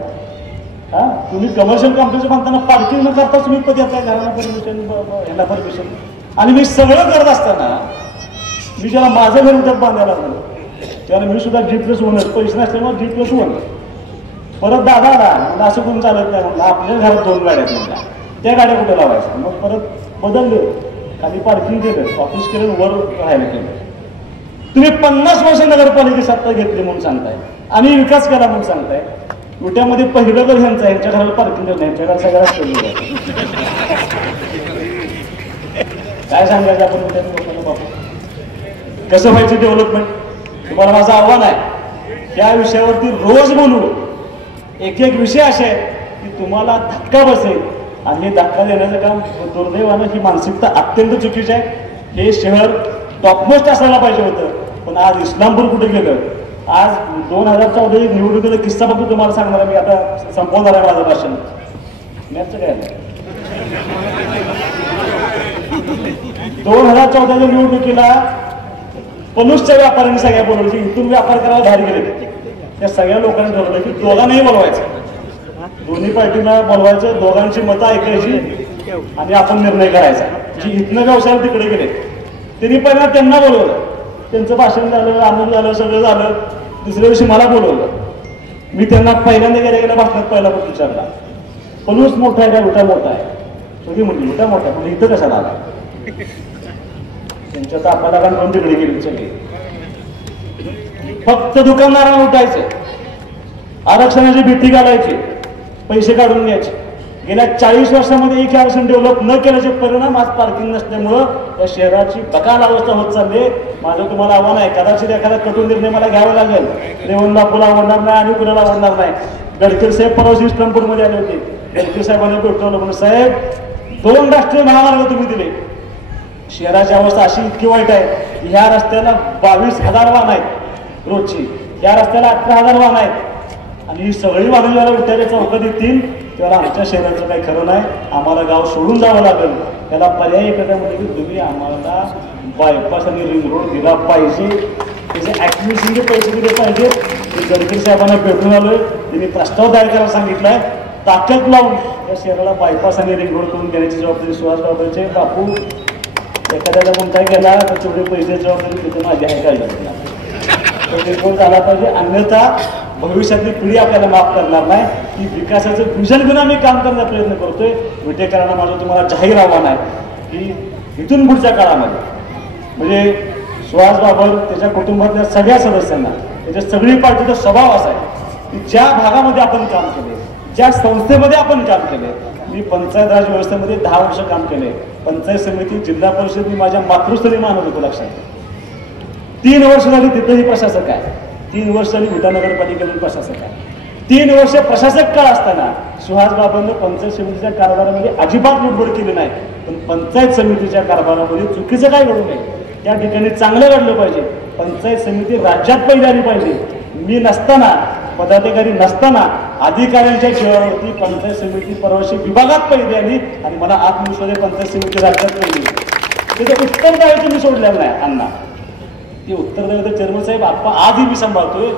हा तुम्ही कमर्शियल कॉम्प्लेक्स बांधताना पार्किंग न करता तुम्ही पण येताय घराला परमिशन, ह्याला परमिशन. आणि मी सगळं करत असताना मी ज्याला माझं घर उद्यात बांधायला लागलो त्याला मी सुद्धा G+1 पैसे नसल्यामुळे G+1 परत दादा आला असं कोण चालत नाही म्हणलं आपल्या घरात 2 गाड्या म्हणल्या त्या गाड्या कुठे लावायच्या. मग परत बदलले, खाली पार्किंग केलं, ऑफिस केलं, वर राहायला केलं. तुम्ही 50 वर्ष नगरपालिकेची सत्ता घेतली म्हणून सांगताय आणि विकास केला म्हणून सांगताय. उट्यामध्ये पहिलं घर ह्यांचं आहे, यांच्या घराला पार्किंग नाही, यांच्या घरात सगळ्याच काय सांगायचं आपण उद्या लोकांना. बाबा कसं व्हायचं डेव्हलपमेंट, तुम्हाला माझं आव्हान आहे. त्या विषयावरती रोज बोलू. एक विषय असे आहेत की तुम्हाला धक्का बसेल आणि हे धक्का देण्याचं काम दुर्दैवानं ही मानसिकता अत्यंत चुकीची आहे. हे शहर टॉपमोस्ट असायला पाहिजे होतं, पण आज इस्लामपूर कुठे गेलं. आज 2014 निवडणुकीचा किस्सा फक्त तुम्हाला सांगणार आहे. मी आता संपवणार आहे माझं भाषण. मॅचचं काय 2014च्या निवडणुकीला पनुसच्या व्यापाऱ्यांनी सगळ्या बोलवली, इथून व्यापार करायला बाहेर गेले. त्या सगळ्या लोकांनी ठरवलं की दोघांनाही बोलवायचं, दोन्ही पार्टींना बोलवायचं, दोघांची मतं ऐकायची आणि आपण निर्णय करायचा. जी इथनं व्यवसाय तिकडे गेले त्यांनी पहिला त्यांना बोलवलं, त्यांचं भाषण झालं, आनंद झालं, सगळं झालं. दुसऱ्या दिवशी मला बोलवलं. मी त्यांना पहिल्यांदा गेल्या भाषणात पहिला पण विचारला, पनुस मोठा आहे का उठा मोठा आहे. सगळी म्हणली उठा मोठा, पण इथं कशाला आला. त्यांच्या तापाला कारण तिकडे गेले सगळे. फक्त दुकानदारांना उठायचं, आरक्षणाची भीती घालायची, पैसे काढून घ्यायचे. गेल्या 40 वर्षामध्ये एक आरक्षण डेव्हलप न केल्याचे परिणाम आज पार्किंग नसल्यामुळं या शहराची बकाल अवस्था होत चालली. माझं तुम्हाला आव्हान आहे, कदाचित एखादा कठोर निर्णय मला घ्यावा लागेल. रेवण बापूला आवडणार नाही आणि कुणाला आवडणार नाही. गडकरी साहेब परवा इस्लामपूरमध्ये आले होते. गडकरी साहेबांनी भेटवलं म्हणून साहेब 2 राष्ट्रीय महामार्ग तुम्ही दिले. शहराची अवस्था अशी इतकी वाईट आहे की ह्या रस्त्याला 22,000 वाहन आहेत रोजची, या रस्त्याला 18,000 वाहन आहेत आणि ही सगळी वाहनं ज्याला उठायला चौकात येतील तेव्हा आमच्या शहराचं काही खरं नाही. आम्हाला गाव सोडून जावं लागेल. त्याला पर्याय एखाद्या म्हणजे की तुम्ही आम्हाला बायपास आणि रिंग रोड दिला पाहिजे, त्याचे ॲक्टिव्हिटीचे पैसे दिले पाहिजे. मी गडकरी साहेबांना भेटून आलोय, त्यांनी प्रस्ताव तयार करायला सांगितलाय. ताकद लावून या शहराला बायपास आणि रिंग रोड करून घेण्याची जबाबदारी सुहास बाबांची. बापू एखाद्याला पण काय केला तर तेवढे पैसे जबाबदारी तिथे माझी आहे काय रिंग झाला पाहिजे, अन्यथा भविष्यातली पिढी आपल्याला माफ करणार नाही. की विकासाचं विजन घेऊन आम्ही काम करण्याचा प्रयत्न करतोय. विटेकरांना माझं तुम्हाला जाहीर आव्हान आहे की इथून पुढच्या काळामध्ये म्हणजे सुहास बाबर त्याच्या कुटुंबातल्या सगळ्या सदस्यांना, त्याच्या सगळी पार्टीचा स्वभाव असा आहे की ज्या भागामध्ये आपण काम केले, ज्या संस्थेमध्ये आपण काम केले. मी पंचायत राज व्यवस्थेमध्ये 10 वर्ष काम केले. पंचायत समिती, जिल्हा परिषद मी माझ्या मातृस्थळी मानत होतो. लक्षात 3 वर्ष झाली तिथेही प्रशासक आहे, 3 वर्ष झाली विटा नगरपालिकेतून प्रशासक आहे. 3 वर्ष प्रशासक काळ असताना सुहास बाबांनी पंचायत समितीच्या कारभारामध्ये अजिबात लुडबुड केली नाही. पण पंचायत समितीच्या कारभारामध्ये चुकीचं काय घडू नये, त्या ठिकाणी चांगलं घडलं पाहिजे. पंचायत समिती राज्यात पहिली आली पाहिजे. मी नसताना, पदाधिकारी नसताना अधिकाऱ्यांच्या जीवावरती पंचायत समिती परवाशी विभागात पहिली आली आणि मला आत्मविश्वास आहे पंचायत समिती राज्यात पहिली. त्याचं उत्तरदायित्व मी सोडलेलं नाही अण्णा. ते उत्तरदायित्व चेअरमन साहेब आप्पा आजही मी सांभाळतोय.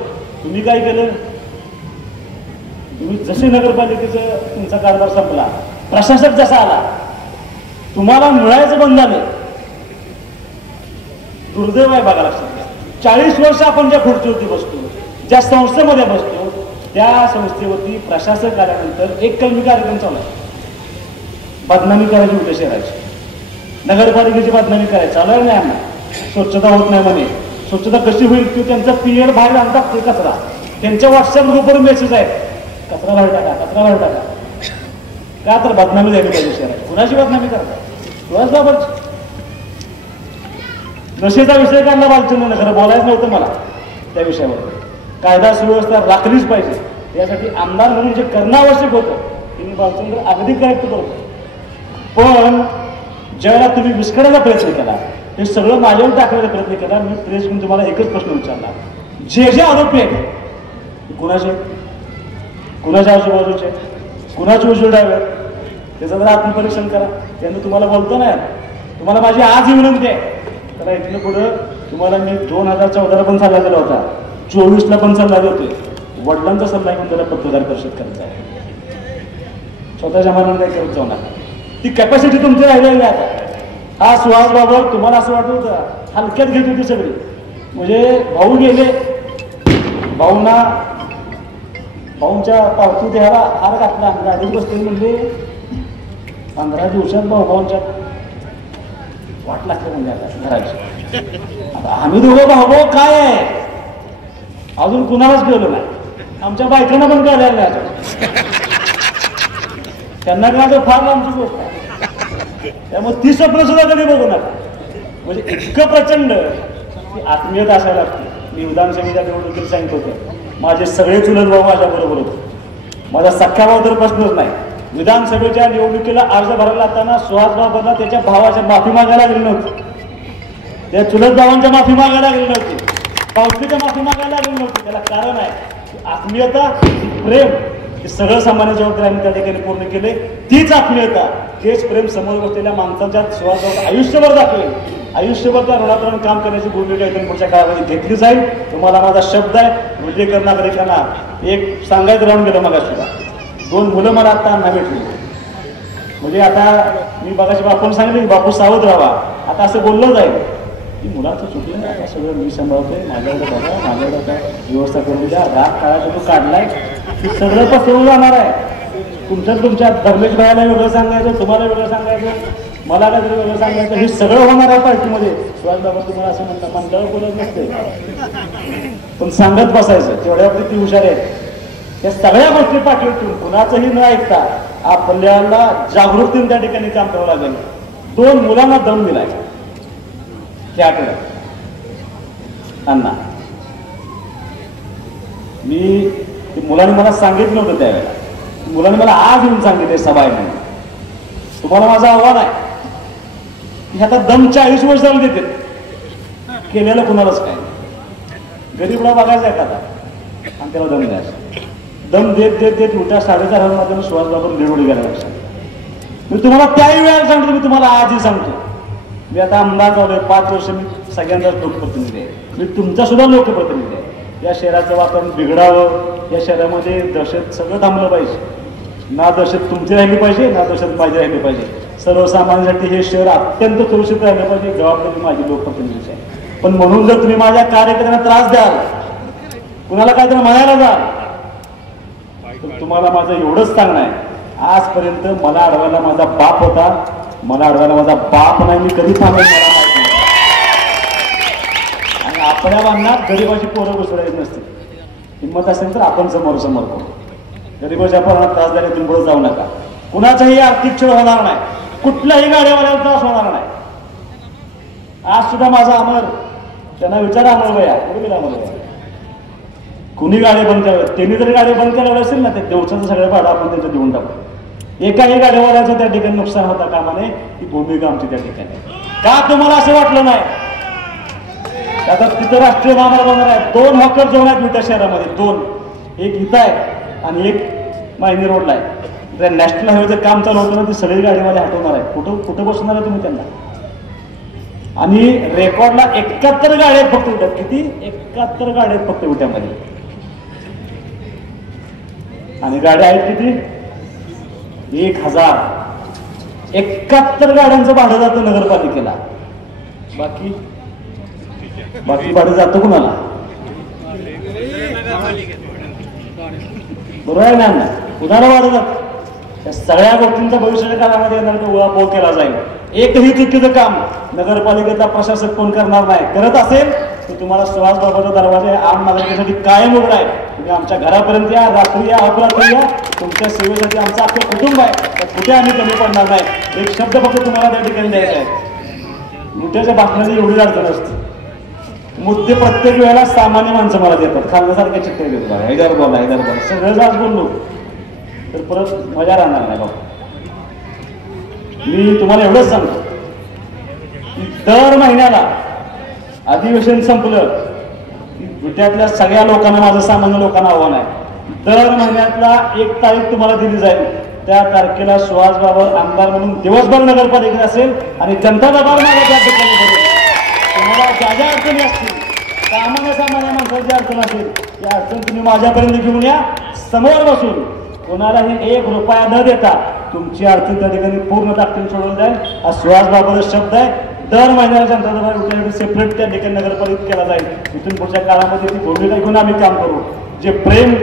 तुम्ही काय केलं, तुम्ही जसे नगरपालिकेचं तुमचा कारभार संपला, प्रशासक जसा आला, तुम्हाला मिळायचं बंद झालं. दुर्दैव आहे बघा. लक्षात घ्या, 40 वर्ष आपण ज्या खुर्चीवरती बसतो, ज्या संस्थेमध्ये बसतो, त्या संस्थेवरती प्रशासक आल्यानंतर एक कलमी कार्यक्रम चालू आहे. बदनामी करायची उद्या शहराची, नगरपालिकेची बदनामी करायची चालू आहे. नाही आम्हाला स्वच्छता होत नाही म्हणे. स्वच्छता कशी होईल की त्यांचा पीरियड बाहेर आणतात ते कचरा. त्यांच्या व्हॉट्सअप ग्रुपवर मेसेज आहे, कचरा बाहेर टाका, कचरा बाहेर टाका. का तर बदनामी झाली पाहिजे शहराची. कुणाची बदनामी करतात, सुहास बाबरची. नशेचा विषय काढला बालचंद्र, खरं बोलायचं नव्हतं मला त्या विषयावर. कायदा सुव्यवस्था राखलीच पाहिजे, यासाठी आमदार म्हणून जे करणं आवश्यक होतं त्यांनी बालचंद्र अगदी करेक्ट करतो. पण ज्यावेळेला तुम्ही विस्कटायचा प्रयत्न केला, हे सगळं माझ्यावर टाकण्याचा प्रयत्न केला. मी प्रेस म्हणून तुम्हाला एकच प्रश्न विचारला जे जे आरोपी आहेत कुणाचे कुणाच्या आजूबाजूचे कुणाचे उजवे डावे त्याचं जरा आत्मपरीक्षण करा. त्यानं तुम्हाला बोलतो ना, तुम्हाला माझी आज ही विनंती आहे, त्याला इथनं पुढं तुम्हाला मी 2014ला पण सल्ला दिला होता, 24ला पण सल्ला देतोय. वडिलांचा सल्ला घेऊन त्याला पत्रकार परिषद करायचा आहे. स्वतःच्या मनानं काही करत जाऊ नका. ती कॅपॅसिटी तुमची राहिलेली आहे आता. हा सुहास बाबर तुम्हाला असं वाटत होतं हलक्यात घेत होती सगळी, म्हणजे भाऊ गेले, भाऊंच्या पावती देहाला हार घातला, गाडीत बसले, म्हणजे 15 दिवसात भाऊभाऊंच्या वाट लागते म्हणजे आता घराची. आता आम्ही दोघं भाऊ काय आहे अजून कुणालाच गेलो नाही, आमच्या बायकांना पण काय द्यायला नाही, त्यांना काय फार आमची गोष्ट आहे. त्यामुळे ती स्वप्न सुद्धा कधी बघू नका. म्हणजे इतकं प्रचंड की आत्मीयता असायला लागते. मी विधानसभेच्या निवडणुकीत सांगितलं होतं, माझे सगळे चुलत भाऊ माझ्याबरोबर होते, माझा सख्या भाऊ तर प्रश्नच नाही. विधानसभेच्या निवडणुकीला अर्ज भरायला लागताना सुहास बाबांना त्याच्या भावाच्या माफी मागायला गेली नव्हती, त्या चुलत भावांच्या माफी मागायला गेली नव्हती, पावतीच्या माफी मागायला गेली नव्हती. त्याला कारण आहे आत्मीयता, प्रेम, हे सगळं सामान्य जबाबदारी आम्ही त्या ठिकाणी पूर्ण केले. तीच आत्मीयता, तेच प्रेम समोर बसलेल्या माणसांच्या सुहास बाबा आयुष्यभर दाखवेल. आयुष्यभर त्या ऋणातून काम करण्याची भूमिका इथून पुढच्या काळामध्ये घेतली जाईल. तुम्हाला माझा शब्द आहे. विजयकर नागरिकांना एक सांगायचं राहून गेलं मग सुद्धा, 2 मुलं मला आता अण्णा भेटली. म्हणजे आता मी बघायची बापून सांगितलं की बापू सावध राहा, आता असं बोललं जाईल की मुलाचं चुकलं, आता सगळं मी सांभाळतोय, माझ्याकडे बघा, माझ्याकडे काय व्यवस्था करून द्या, राग काळाचा तो काढलाय, ते सगळं पसरवून जाणार आहे. तुमच्या धर्मेश भाईला वेगळं सांगायचं, तुम्हाला वेगळं सांगायचं, मला काहीतरी वेगळं सांगायचं, हे सगळं होणार आहे पार्टीमध्ये. सुहास बाबा तुम्हाला असं म्हणता, मंडळ बोलत नसते, पण सांगत बसायचं, तेवढ्यावरती ती हुशार आहेत. या सगळ्या गोष्टी पाठवून कुणाचंही न ऐकता आपल्याला जागृतीने त्या ठिकाणी काम करावं लागेल. 2 मुलांना दम दिलाय त्या आठवड्यात त्यांना. मी मुलांनी मला सांगितलं नव्हतं त्यावेळेला, मुलांनी मला आज येऊन सांगितले सभा आहे म्हणून. तुम्हाला माझं आव्हान आहे की आता दम 40 वर्ष जाऊन देते, केलेलं कुणालाच काय. गरीबला बघायचा एखादा आणि त्याला दम द्यायचा. दम देत देत देत उलट्या 4.5 मध्ये सुहास बाबा निवडी गेला लक्षात. मी तुम्हाला त्याही वेळेला सांगतो, मी तुम्हाला आजही सांगतो. मी आता आमदार झालोय, 5 वर्ष मी सगळ्यांचाच लोकप्रतिनिधी आहे, मी तुमचा सुद्धा लोकप्रतिनिधी आहे. या शहराचं वातावरण बिघडावं, या शहरामध्ये दहशत सगळं थांबलं पाहिजे. ना दहशत तुमची राहिली पाहिजे, ना दहशत माझी राहिली पाहिजे. सर्वसामान्यांसाठी हे शहर अत्यंत सुरक्षित राहिलं पाहिजे, जबाबदारी माझी लोकप्रतिनिधीची आहे. पण म्हणून जर तुम्ही माझ्या कार्यकर्त्यांना त्रास द्याल, कुणाला काहीतरी म्हणायला जाल, तर तुम्हाला माझं एवढंच सांगणं आहे, आजपर्यंत मला अडवायला माझा बाप होता, मला अडवायला माझा बाप नाही, मी कधी थांबेल मला माहिती नाही. आणि आपल्या बांधणार गरीबाची पोरं घुसवायची नसते. हिंमत असेल तर आपण समोर करू. गरीबाच्या पोरांना त्रास द्यायला तुम्ही पुढे जाऊ नका. कुणाचाही आर्थिक छळ होणार नाही, कुठल्याही गाड्यावाल्याला त्रास होणार नाही. आज सुद्धा माझा अमर, त्यांना विचारा अमर भैया कुठे गेला अमर भैया, कुणी गाडी बंद केलं, त्यांनी जरी गाडी बंद केलं असेल ना, ते दिवसाचं सगळं भाडं आपण त्यांचं देऊन टाकू. एकाही गाडीवाल्याचं त्या ठिकाणी नुकसान होता कामा नये, ही भूमिका आमची त्या ठिकाणी. का तुम्हाला असं वाटलं नाही? आता तिथं राष्ट्रीय महामार्ग होणार आहे. 2 हॉकर झोन आहेत मोठ्या शहरामध्ये, 2, एक इथं आहे आणि एक मायनी रोडला आहे. नॅशनल हायवेचं काम चालू होतं ना, ती सगळी गाडीमध्ये हटवणार आहे. कुठं बसणार आहे तुम्ही त्यांना? आणि रेकॉर्डला 71 गाड्या आहेत फक्त उठ्यात. किती? 71 गाड्या आहेत फक्त उठ्यामध्ये. आणि गाड्या आहेत किती? 1000. 71 गाड्यांचं भाडं जातं नगरपालिकेला. बाकी भाडं जातं कुणाला? बरोबर आहे ना? कुणाला भाडं जातं? या सगळ्या गोष्टींचा भविष्याच्या काळामध्ये उहापोह केला जाईल. एकही चुकीचं काम नगरपालिकेचा प्रशासक कोण करणार नाही. करत असेल तर तुम्हाला सुहास बाबाचा दरवाजा आम नागरिकांसाठी कायम उघडा आहे. तुम्ही आमच्या घरापर्यंत या, रात्री या, अपरात्री या. तुमच्या सेवेसाठी आमचं अख्खं कुटुंब आहे, तर कुठे आम्ही कमी पडणार नाही. एक शब्द फक्त तुम्हाला त्या ठिकाणी द्यायचा आहे. मुद्द्याच्या भाषणाची एवढी अडचण असते. मुद्दे प्रत्येक वेळेला सामान्य माणसं मला देतात, खाल्ल्यासारखे चित्र देतो. हैदर बोला सगळं आज बोललो तर परत मजा राहणार नाही बाबा. मी तुम्हाला एवढंच सांगतो की दर महिन्याला अधिवेशन संपलं की विट्यातल्या सगळ्या लोकांना, माझं सामान्य लोकांना आव्हान आहे, दर महिन्यातला 1 तारीख तुम्हाला दिली जाईल. त्या तारखेला सुहास बाबर आमदार म्हणून दिवसभर नगरपालिकेत असेल आणि जनता दरबार माझ्या त्या ठिकाणी भरेल. तुम्हाला ज्या ज्या अडचणी असतील, सामान्य माणसाची अडचण असेल, त्या अडचण तुम्ही माझ्यापर्यंत घेऊन या. समोर बसून कोणालाही 1 रुपया न देता तुमची अडचण त्या ठिकाणी पूर्ण ताकदीने सोडवून जाईल. हा सुहास बाबरचा शब्द आहे. दर महिन्याला जनता दरबार विट्यासाठी सेपरेट त्या ठिकाणी नगरपालिकेत केला जाईल. इथून पुढच्या काळामध्ये ती भूमिका घेऊन आम्ही काम करू. जे प्रेम,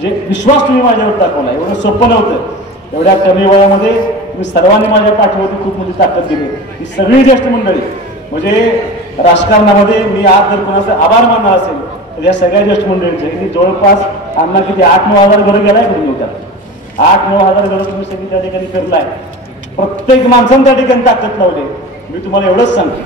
जे विश्वास तुम्ही माझ्यावर दाखवला, एवढं सोपं नव्हतं. एवढ्या कमी वयामध्ये तुम्ही सर्वांनी माझ्या पाठीवरती खूप मोठी ताकद दिली. ही सगळी ज्येष्ठ मंडळी, म्हणजे राजकारणामध्ये मी आज जर कोणाचा आभार मानणार असेल तर या सगळ्या ज्येष्ठ मंडळींचे. की जवळपास आम्हाला किती 8-9 हजार घरं गेलाय घरून होत्यात. 8-9 हजार घरं तुम्ही सगळी त्या ठिकाणी फिरलाय. प्रत्येक माणसानं त्या ठिकाणी ताकद लावली. मी तुम्हाला एवढंच सांगतो,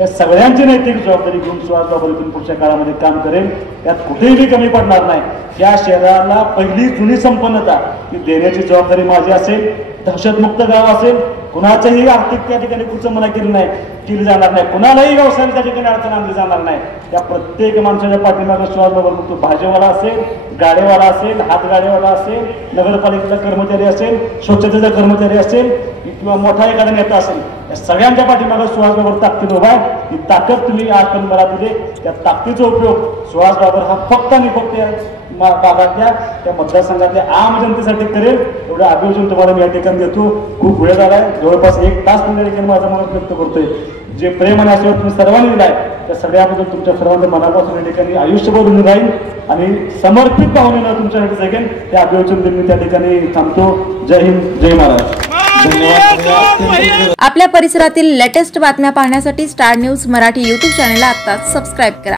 या सगळ्यांची नैतिक जबाबदारी घेऊन सुहास बाबर इथून पुढच्या काळामध्ये काम करेल. त्यात कुठेही कमी पडणार नाही. या शहराला पहिली जुनी संपन्नता ती देण्याची जबाबदारी माझी असेल. दहशतमुक्त गाव असेल, कुणाचंही आर्थिक त्या ठिकाणी कुठचं मना केली जाणार नाही. कुणालाही व्यवसायाला त्या ठिकाणी अडचण आणली जाणार नाही. त्या प्रत्येक माणसाच्या पाठीमागे सुहास बाबर तो भाजीवाला असेल, गाडेवाला असेल, हातगाडेवाला असेल, नगरपालिकेचा कर्मचारी असेल, स्वच्छतेचा कर्मचारी असेल किंवा मोठा एखादा नेता असेल, या सगळ्यांच्या पाठीमागे सुहास बाबर ताकद उभा आहे. ही ताकद तुम्ही आजपर्यंत मला दिली. त्या ताकदीचा उपयोग सुहास बाबर हा फक्त आणि फक्त भागातल्या त्या मतदारसंघातल्या आम जनतेसाठी करेल. एवढं अभियोजन तुम्हाला मी या ठिकाणी देतो. खूप वेळ झालाय, जवळपास 1 तास त्या ठिकाणी माझं मत व्यक्त करतोय. जे प्रेम आणि आशीर्वाद तुम्ही सर्वांनी दिलाय त्या सगळ्याबद्दल तुमच्या सर्वांच्या मनापासून या ठिकाणी आयुष्यभर उभं राहील आणि समर्पित भावनेनं तुमच्यासाठी जगेल. ते अभियोजन देऊन मी त्या ठिकाणी थांबतो. जय हिंद, जय महाराज. धन्यवाद. आपल्या परिसरातील लेटेस्ट बातम्या पाहण्यासाठी स्टार न्यूज मराठी YouTube चॅनलला आत्ताच सबस्क्राईब करा.